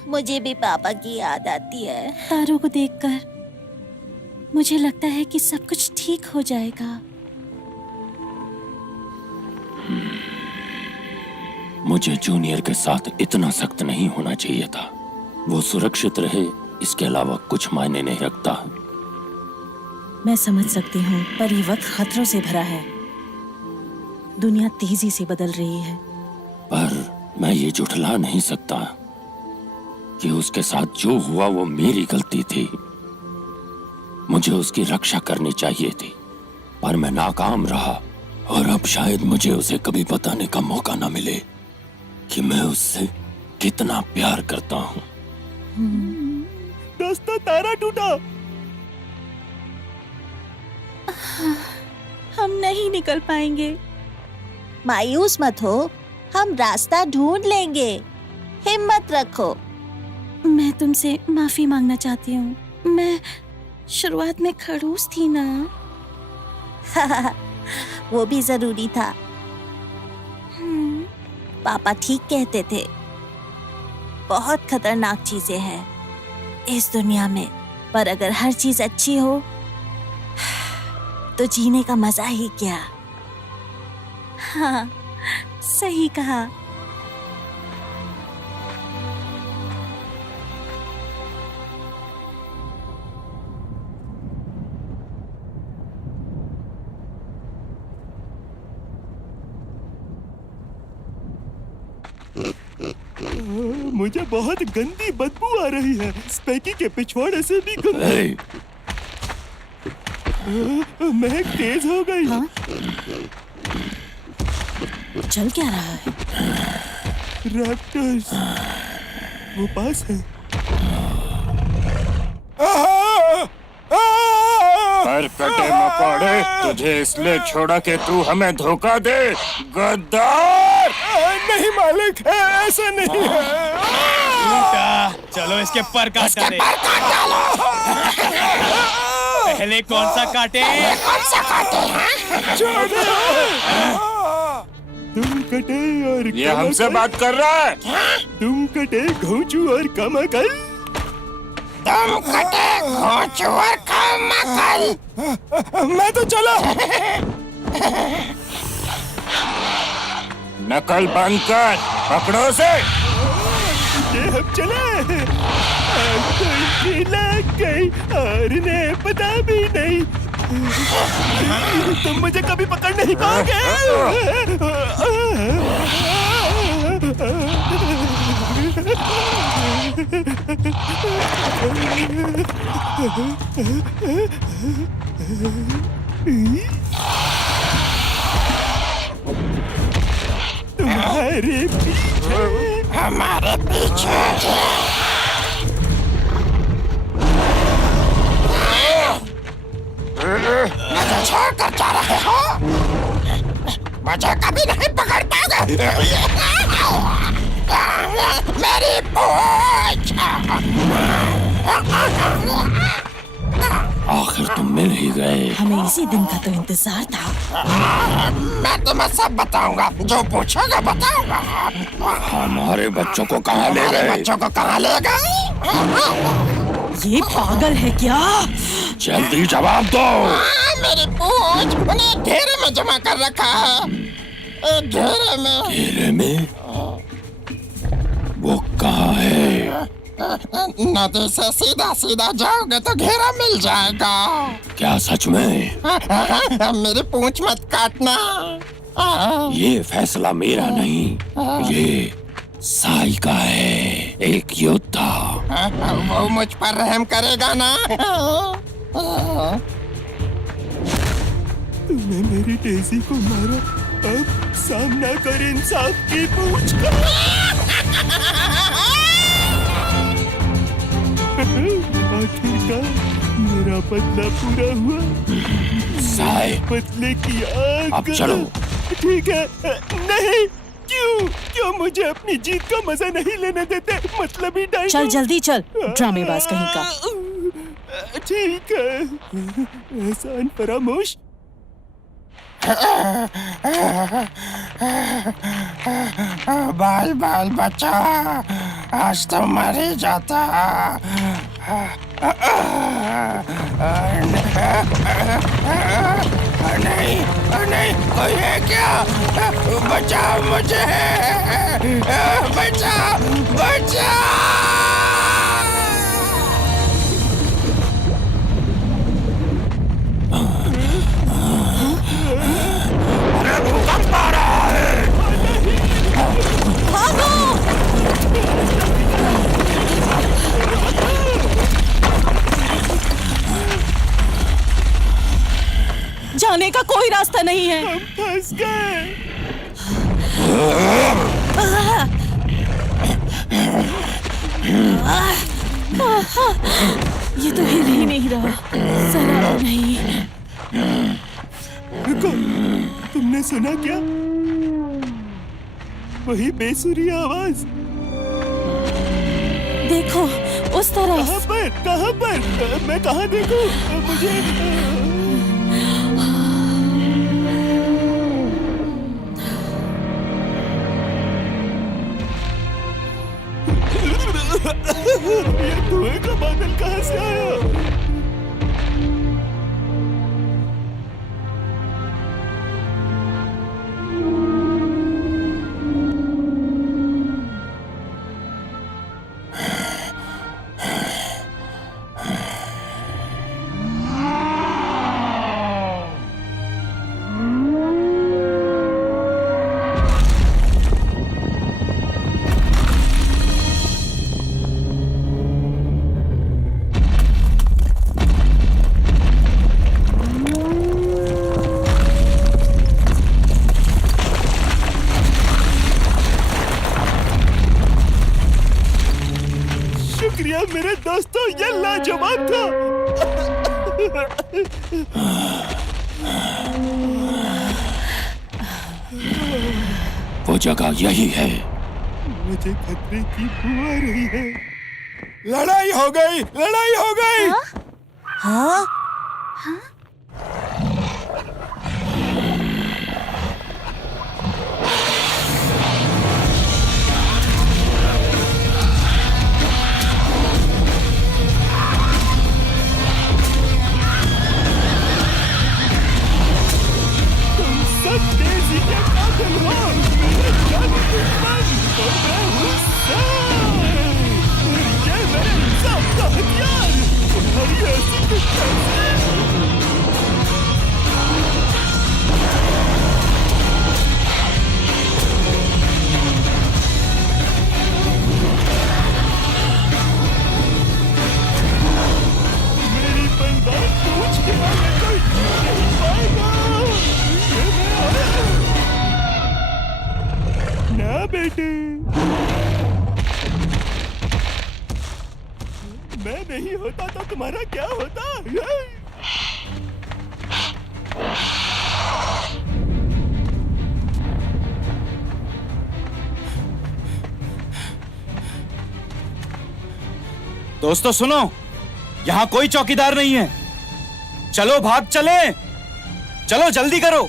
मुझे भी पापा की याद आती है। तारों को देखकर मुझे लगता है कि सब कुछ ठीक हो जाएगा। मुझे जूनियर के साथ इतना सख्त नहीं होना चाहिए था। वो सुरक्षित रहे, इसके अलावा कुछ मायने नहीं रखता। मैं समझ सकती हूँ, पर ये वक्त खतरों से भरा है। दुनिया तेजी से बदल रही है। पर मैं ये झुठला नहीं सकता कि उसके साथ जो हुआ वो मेरी गलती थी। मुझे उसकी रक्षा करनी चाहिए थी, पर मैं नाकाम रहा। और अब शायद मुझे उसे कभी बताने का मौका ना मिले कि मैं उससे कितना प्यार करता हूँ। दोस्तों, तारा टूटा। हम नहीं निकल पाएंगे। मायूस मत हो, हम रास्ता ढूंढ लेंगे। हिम्मत रखो। मैं तुमसे माफी मांगना चाहती हूँ। मैं शुरुआत में खड़ूस थी ना। वो भी जरूरी था। पापा ठीक कहते थे, बहुत खतरनाक चीजें हैं इस दुनिया में, पर अगर हर चीज अच्छी हो तो जीने का मजा ही क्या। हाँ, सही कहा। मुझे बहुत गंदी बदबू आ रही है। स्पैकी के पिछवाड़े से भी गंदी। महक तेज हो गई। हाँ? चल क्या रहा है? रैप्टर्स वो पास है। कौड़े, तुझे इसलिए छोड़ा कि तू हमें धोखा दे, गद्दार। नहीं मालिक, ऐसा नहीं है। चलो इसके पर काट डाले। पहले कौन सा काटे? तुम कटे और ये हमसे बात कर रहा है। तुम कटे घोंचू और कमकल। तुम कटे घोंचू और कमकल। मैं तो चला। नकल बंद कर, पकड़ो से। ये हम चले। कोई लग गई और ने पता भी नहीं। तुम मुझे कभी पकड़ नहीं पाओगे। तुम्हारे पीछे, हमारे पीछे। मुझे छोड़ कर जा रहे हो? मुझे कभी नहीं पकड़ पाओगे। मेरी पूंछ। आखिर तुम मिल ही गए। हमें इसी दिन का तो इंतजार था। मैं तुम्हें सब बताऊंगा, जो पूछोगे बताऊंगा। हमारे बच्चों को कहाँ ले हमारे गए? बच्चों को कहाँ ले गए? ये पागल है क्या? जल्दी जवाब दो। मेरी पूंछ उन्हें घेरे में जमा कर रखा है। घेरे में। घेरे में? वो कहाँ है? नदी से सीधा सीधा जाओगे तो घेरा मिल जाएगा। क्या सच में? मेरी पूंछ मत काटना। ये फैसला मेरा नहीं, ये साई का है, एक योद्धा। वो मुझ पर रहम करेगा ना? तुमने मेरी डेज़ी को मारा, अब सामना कर इंसाफ की पूछ का। आखिरकार मेरा बदला पूरा हुआ। साई, बदले की आग। अब चलो। ठीक है। नहीं, क्यों मुझे अपनी जीत का मजा नहीं लेने देते? मतलब ही डायनो। चल जल्दी चल, ड्रामेबाज कहीं का। ठीक है, एहसान फरामोश। बाल बाल बच्चा, आज तो मर ही जाता। नहीं नहीं, कोई है क्या? बचाओ मुझे, बचाओ बचाओ। जाने का कोई रास्ता नहीं है। हम फंस गए। ये तो हिल ही नहीं रहा, जरा नहीं। रुको, तुमने सुना क्या? वही बेसुरी आवाज। देखो उस तरफ। कहाँ पर? कहाँ पर? मैं कहाँ देखूं? मुझे ये धुएं का बादल कहाँ से आया? शुक्रिया मेरे दोस्तों, ये लाजवाब था। वो जगह यही है। मुझे खतरे की बू आ रही है। लड़ाई हो गई, लड़ाई हो गई। हाँ? तुम सब तेजी के कातिल हो। मेरे जाने दुश्मन और मैं हूँ सर। ये मेरे इंसाफ का हथियार। तुम्हारी ऐसी दुश्मनी। मेरी बलदार पूछ के आगे कोई नहीं पाएगा। ये मैं आया। ना बेटे, मैं नहीं होता तो तुम्हारा क्या होता? दोस्तों सुनो, यहाँ कोई चौकीदार नहीं है। चलो भाग चले, चलो जल्दी करो।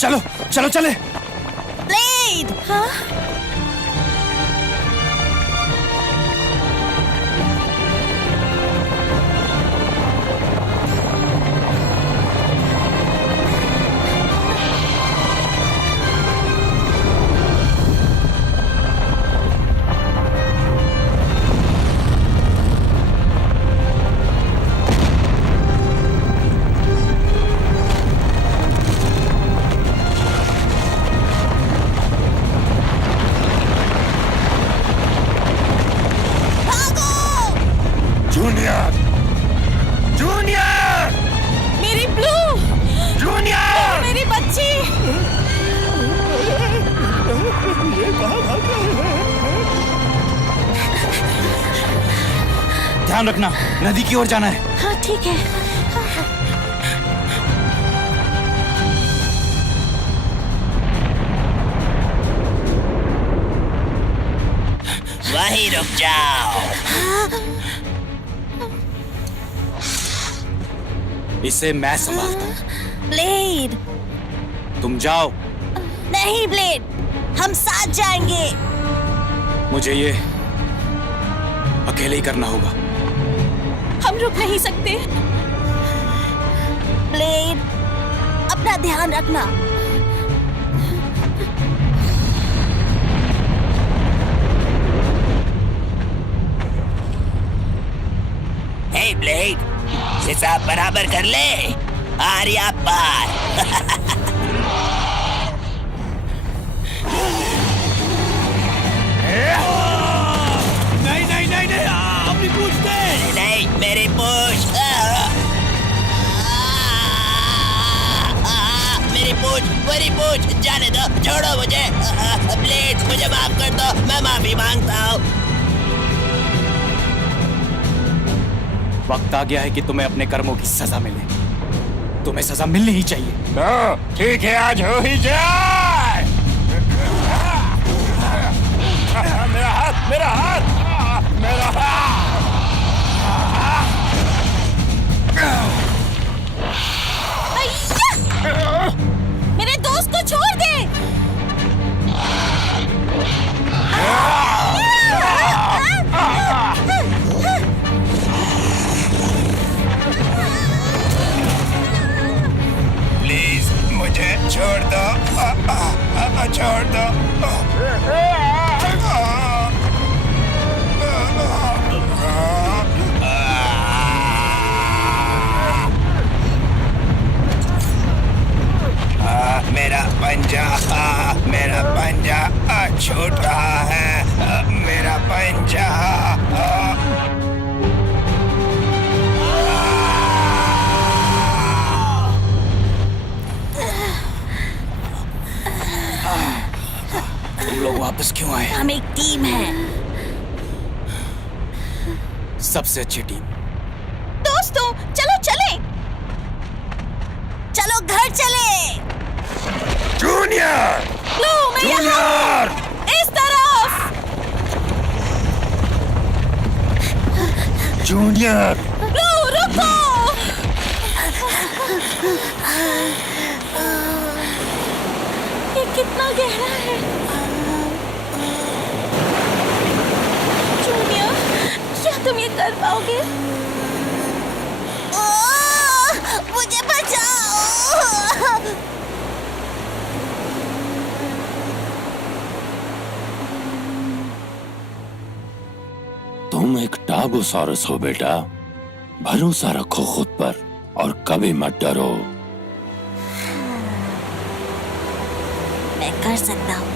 चलो चलो चले। ब्लेड! हाँ? जूनियर, जूनियर, मेरी ब्लू! जूनियर। मेरी बच्ची! ये कहाँ भाग रहे हैं? ध्यान रखना, नदी की ओर जाना है। हाँ ठीक है। वहीं रुक जाओ। इसे मैं संभालता हूँ। ब्लेड! तुम जाओ। नहीं ब्लेड, हम साथ जाएंगे। मुझे ये अकेले ही करना होगा। हम रुक नहीं सकते। ब्लेड, अपना ध्यान रखना। हे ब्लेड, हिसाब बराबर कर ले। आर्या पार। नहीं नहीं नहीं नहीं, अपनी पूछ दे। नहीं, मेरी पूछ। मेरी पूछ जाने दो, छोड़ो मुझे। ब्लेड, मुझे माफ कर दो, मैं माफी मांगता हूँ। वक्त आ गया है कि तुम्हें अपने कर्मों की सजा मिले। तुम्हें सजा मिलनी ही चाहिए। तो ठीक है, आज हो ही जाए। मेरा हाथ, मेरा हाथ, मेरा हाथ। अय्या! मेरे दोस्त को छोड़ दे। प्लीज मुझे छोड़ दो, छोड़ दो। टीम है। सबसे अच्छी टीम। दोस्तों चलो चले, चलो घर चले। जूनियर! लो मैं यहाँ हूँ। इस तरफ। जूनियर! लो रुको। ये कितना गहरा है। जूनियर, क्या तुम ये कर पाओगे? मुझे बचाओ। तुम एक टाबोसॉरस हो बेटा, भरोसा रखो खुद पर और कभी मत डरो। मैं कर सकता हूँ।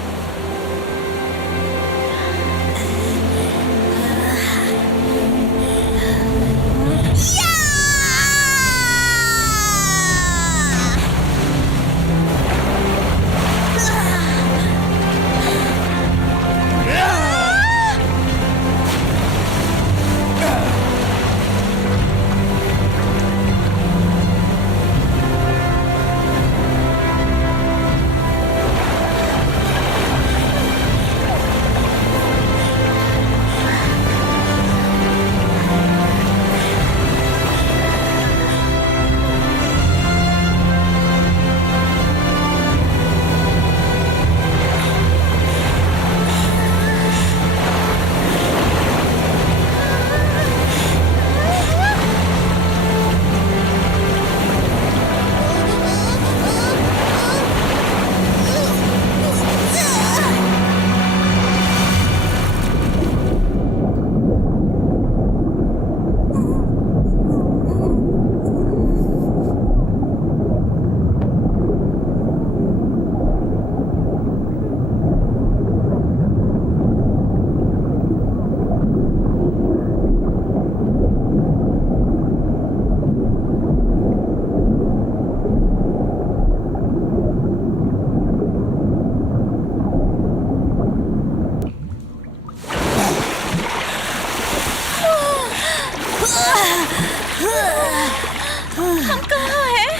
हम कहाँ हैं?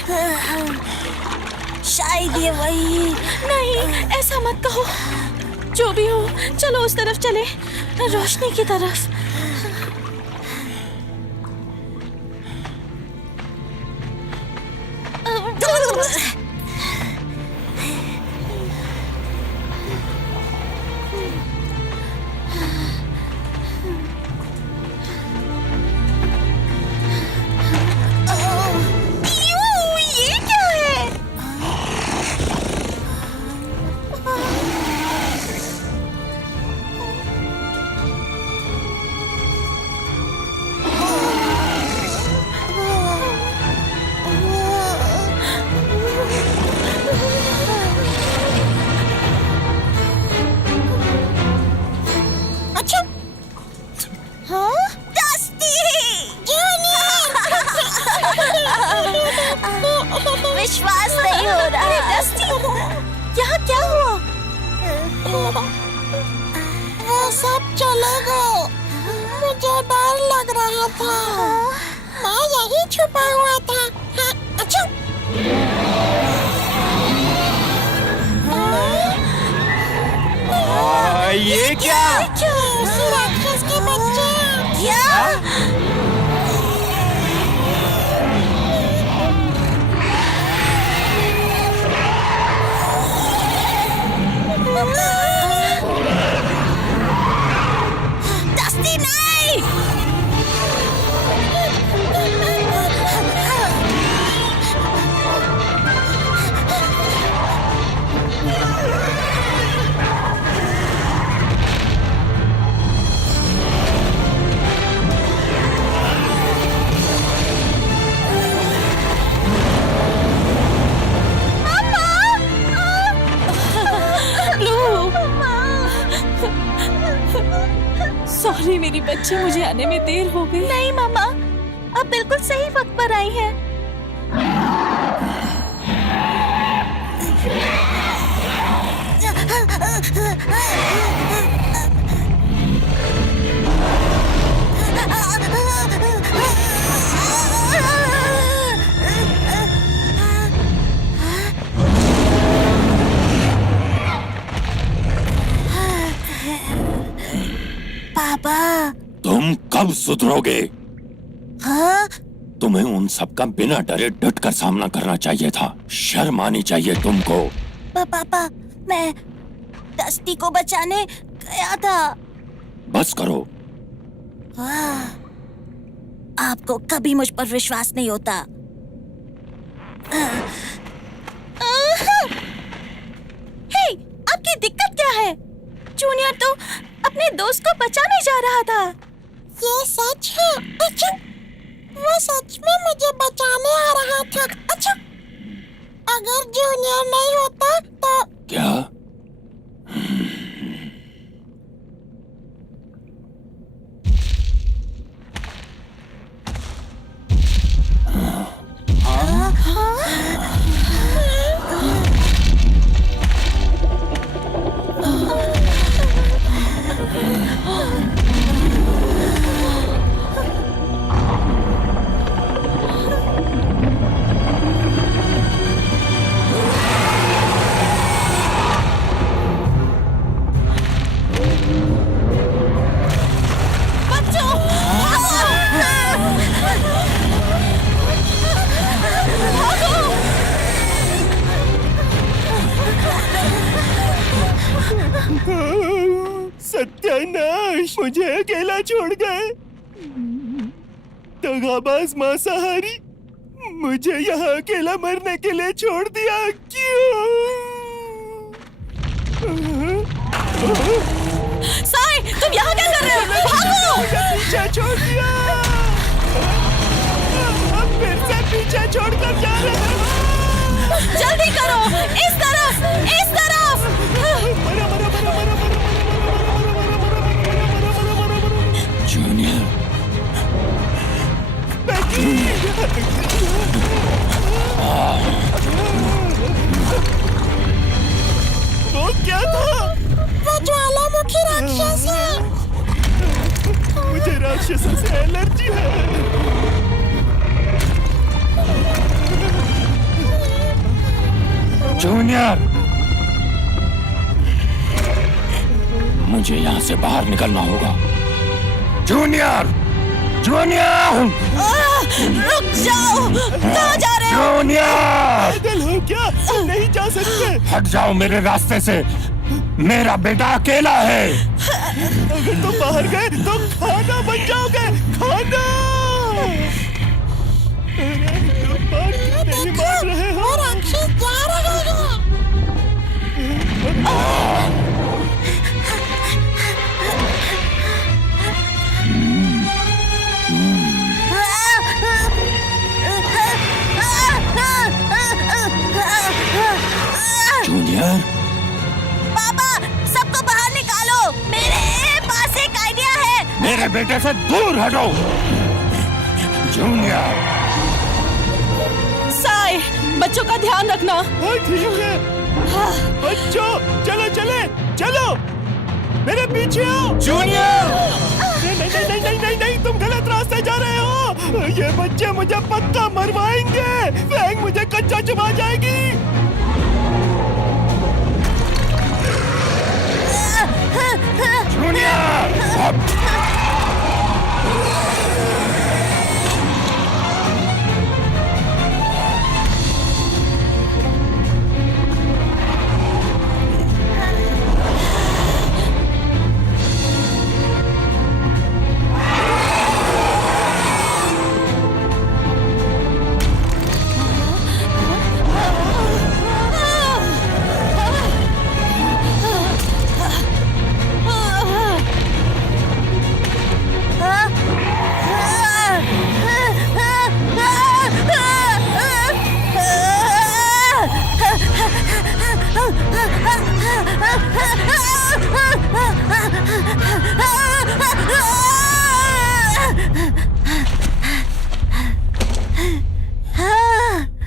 शायद ये वही। नहीं, ऐसा मत कहो। जो भी हो, चलो उस तरफ चले, रोशनी की तरफ। ये क्या है? अच्छा, हाँ? डस्टी! विश्वास नहीं हो रहा। डस्टी, यहाँ क्या हुआ? वो सब चले गए। मुझे डर लग रहा था। मैं यही छुपा हुआ था। हाँ, अच्छा। ये क्या? उसी राक्षस के बच्चे। डस्टी नहीं! सॉरी मेरी बच्ची, मुझे आने में देर हो गई। नहीं मामा, आप बिल्कुल सही वक्त पर आई हैं। पापा। तुम कब सुधरोगे? हाँ? तुम्हें उन सब का बिना डरे डट कर सामना करना चाहिए था। शर्म आनी चाहिए तुमको। पापा, मैं डस्टी को बचाने गया था। बस करो। आपको कभी मुझ पर विश्वास नहीं होता। हे, आपकी दिक्कत क्या है? जूनियर तो अपने दोस्त को बचाने जा रहा था। ये सच है? अच्छा, वो सच में मुझे बचाने आ रहा था। अच्छा, अगर जूनियर नहीं होता तो क्या? सत्यानाश, मुझे अकेला छोड़ गए। दगाबाज मांसाहारी, मुझे यहाँ अकेला मरने के लिए छोड़ दिया। क्यों? साई, तुम यहाँ क्या कर रहे हो? भागो! मुझे पीछे छोड़ दिया। अब फिर से पीछे छोड़कर जा रहे हो। जल्दी करो! इस तरफ! इस तरफ! जूनियर, वो क्या था? वो ज्वालामुखी राक्षस है। मुझे राक्षसों से एलर्जी है। जूनियर, मुझे यहाँ से बाहर निकलना होगा। जूनियर, जूनियर, रुक जाओ! कहाँ जा रहे हो? जूनियर, पागल हो क्या? नहीं जा सकते। हट जाओ मेरे रास्ते से। मेरा बेटा अकेला है। अगर तुम बाहर गए तो खाना बन जाओगे। खाना! तुम बात नहीं मान रहे हो। वो राक्षस जा रहा है। जूनियर, पापा, सबको बाहर निकालो! मेरे पास एक आइडिया है। मेरे बेटे से दूर हटो। जूनियर, साई, बच्चों का ध्यान रखना। हाँ ठीक है। बच्चों, चलो चले, चलो मेरे पीछे आओ। जूनियर, नहीं नहीं नहीं नहीं नहीं नहीं, तुम गलत रास्ते जा रहे हो। ये बच्चे मुझे पक्का मरवाएंगे। फैंग मुझे कच्चा चबा जाएगी। जूनियर,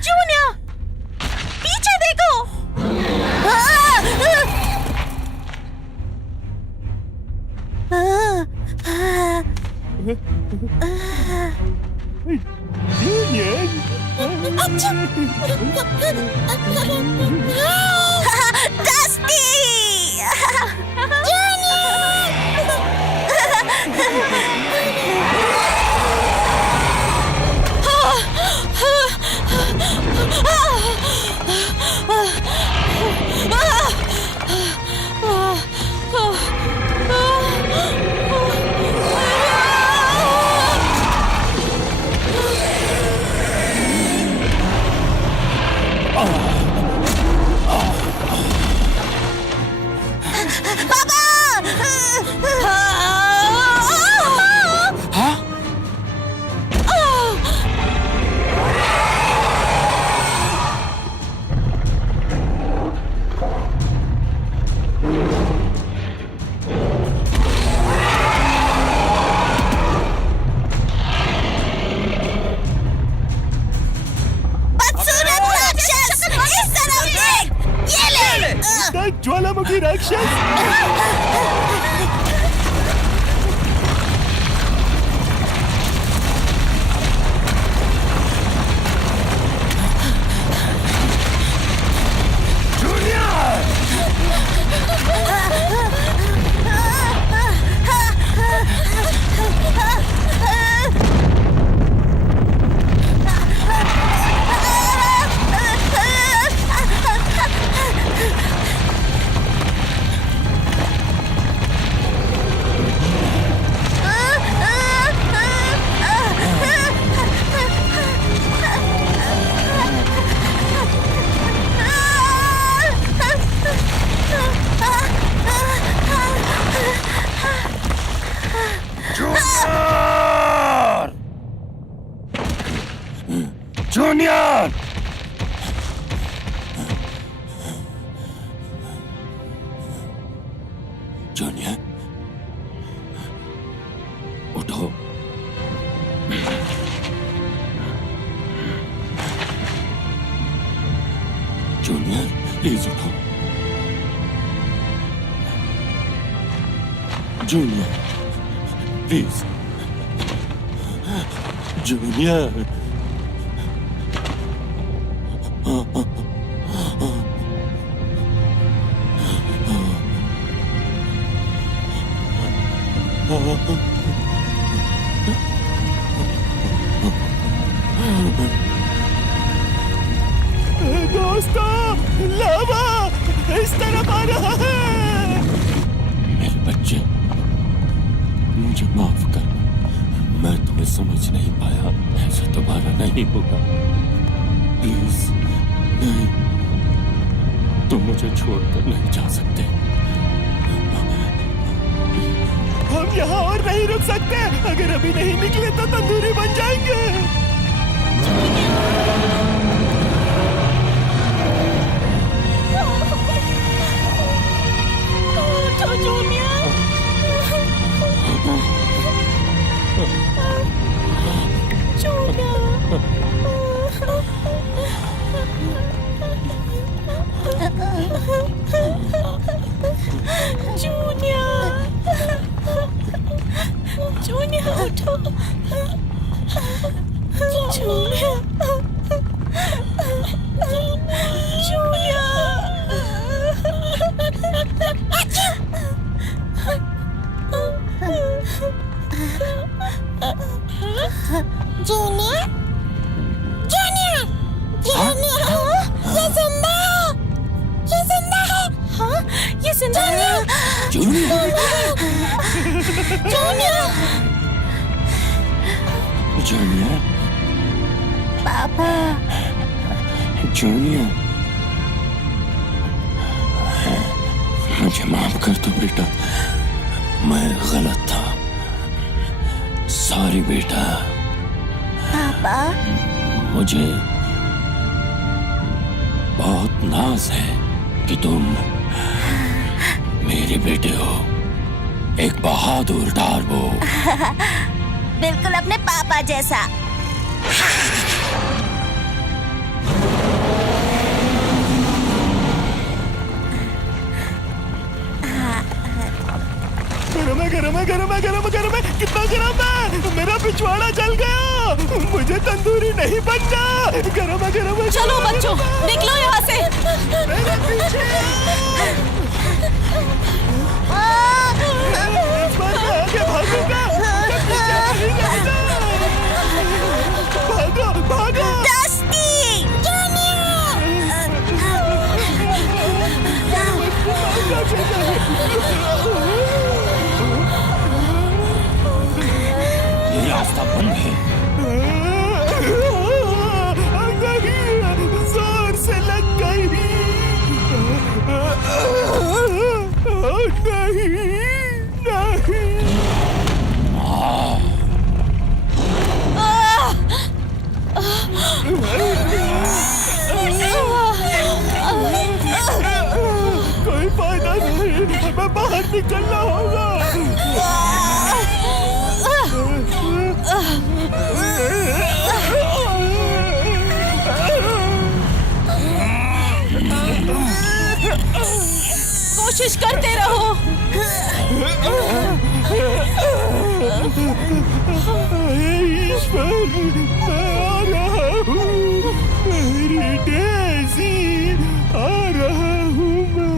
जूनियर, पीछे देखो! डस्टी! बदसूरत राक्षस, इस तरफ देख, ये ले। ज्वालामुखी राक्षस। जूनियर! जूनियर, उठो। जूनियर, प्लीज उठो। Junior, please. जूनियर, दोस्तों, लावा इस तरफ आ रहा है। मेरे बच्चे, मुझे माफ कर। मैं तुम्हें समझ नहीं पाया। ऐसा दोबारा नहीं होगा। प्लीज, नहीं, तुम मुझे छोड़कर नहीं जा सकते। हम यहाँ और नहीं रुक सकते। अगर अभी नहीं निकले तो तंदूरी बन जाएंगे। तो जूनियर, जूनियर उठो। जूनियर, जूनियर, जूनियर, जूनियर, ये जिंदा है, ये जिंदा है। हाँ, ये जिंदा है। जूनियर, जूनियर, जूनियर, पापा। जूनियर, मुझे माफ कर दो बेटा। मैं गलत था। सॉरी बेटा। पापा, मुझे बहुत नाज है कि तुम मेरे बेटे हो। एक बहादुर डार्बो। बिल्कुल अपने पापा जैसा। गरम है, गरम है, गरम है, गरम है, गरम है। कितना गरम है। मेरा पिछवाड़ा जल गया। मुझे तंदूरी नहीं बनना। गरम है, गरम है। चलो बच्चों, निकलो यहाँ से। मेरे पीछे। इस बार मैं आगे भागूंगा। रास्ता बंद है। नहीं, जोर से लग गई। नहीं, नहीं। कोई फायदा नहीं, हमें बाहर निकलना होगा। कोशिश करते रहो। ईश्वर, मैं आ रहा हूँ। मेरी डेज़ी, आ रहा हूँ मैं।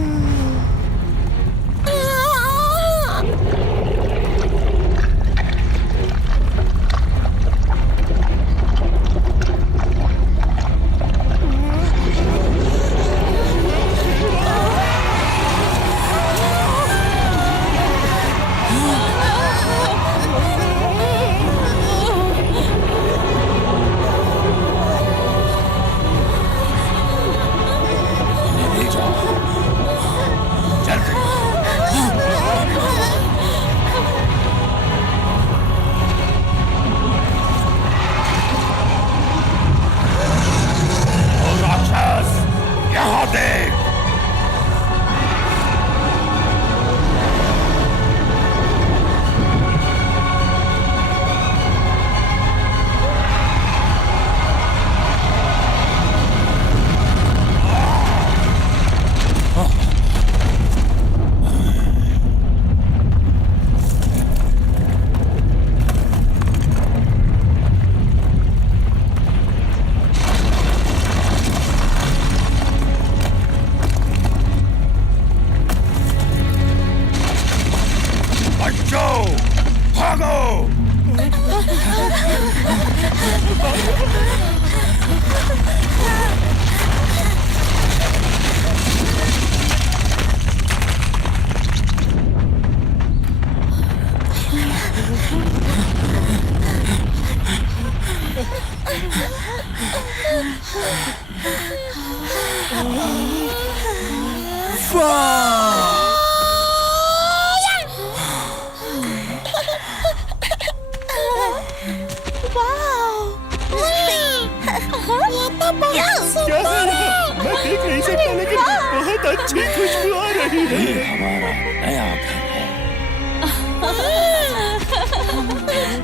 मैं देख नहीं सकता, लेकिन बहुत अच्छी खुशबू आ रही है। ये हमारा नया घर है।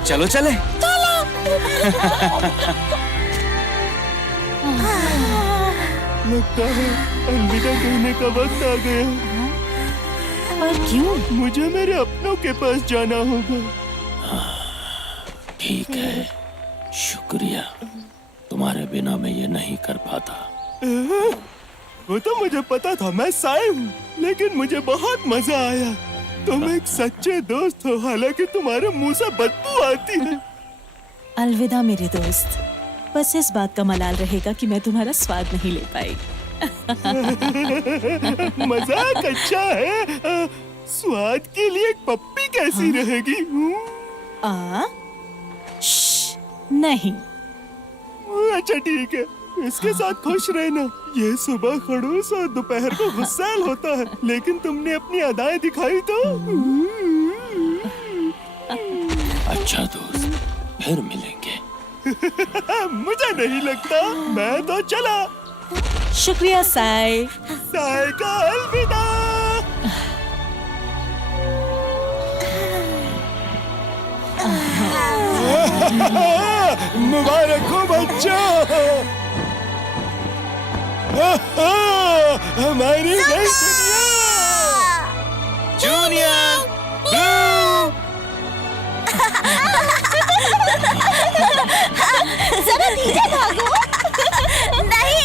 चलो चले। लगता है अलविदा कहने का वक्त आ गया। पर क्यों? मुझे मेरे अपनों के पास जाना होगा। ठीक है, शुक्रिया। तुम्हारे बिना मैं ये नहीं कर पाता। वो तो मुझे पता था, मैं साई हूँ, लेकिन मुझे बहुत मजा आया। तुम एक सच्चे दोस्त हो, हालांकि तुम्हारे मुंह से बदबू आती है। अलविदा मेरे दोस्त। बस इस बात का मलाल रहेगा कि मैं तुम्हारा स्वाद नहीं ले पाई। मजाक अच्छा है। स्वाद के लिए एक पप्पी कैसी रहेगी? नहीं। अच्छा ठीक है, इसके साथ खुश रहना। ये सुबह खड़ूस और दोपहर को गुस्सैल होता है, लेकिन तुमने अपनी अदाएं दिखाई तो। अच्छा दोस्त, फिर मिलेंगे। मुझे नहीं लगता। मैं तो चला। शुक्रिया साई। साई का अलविदा। मुबारक हो बच्चों, हमारी नई दुनिया। जूनियर जरा धीरे भागो। नहीं।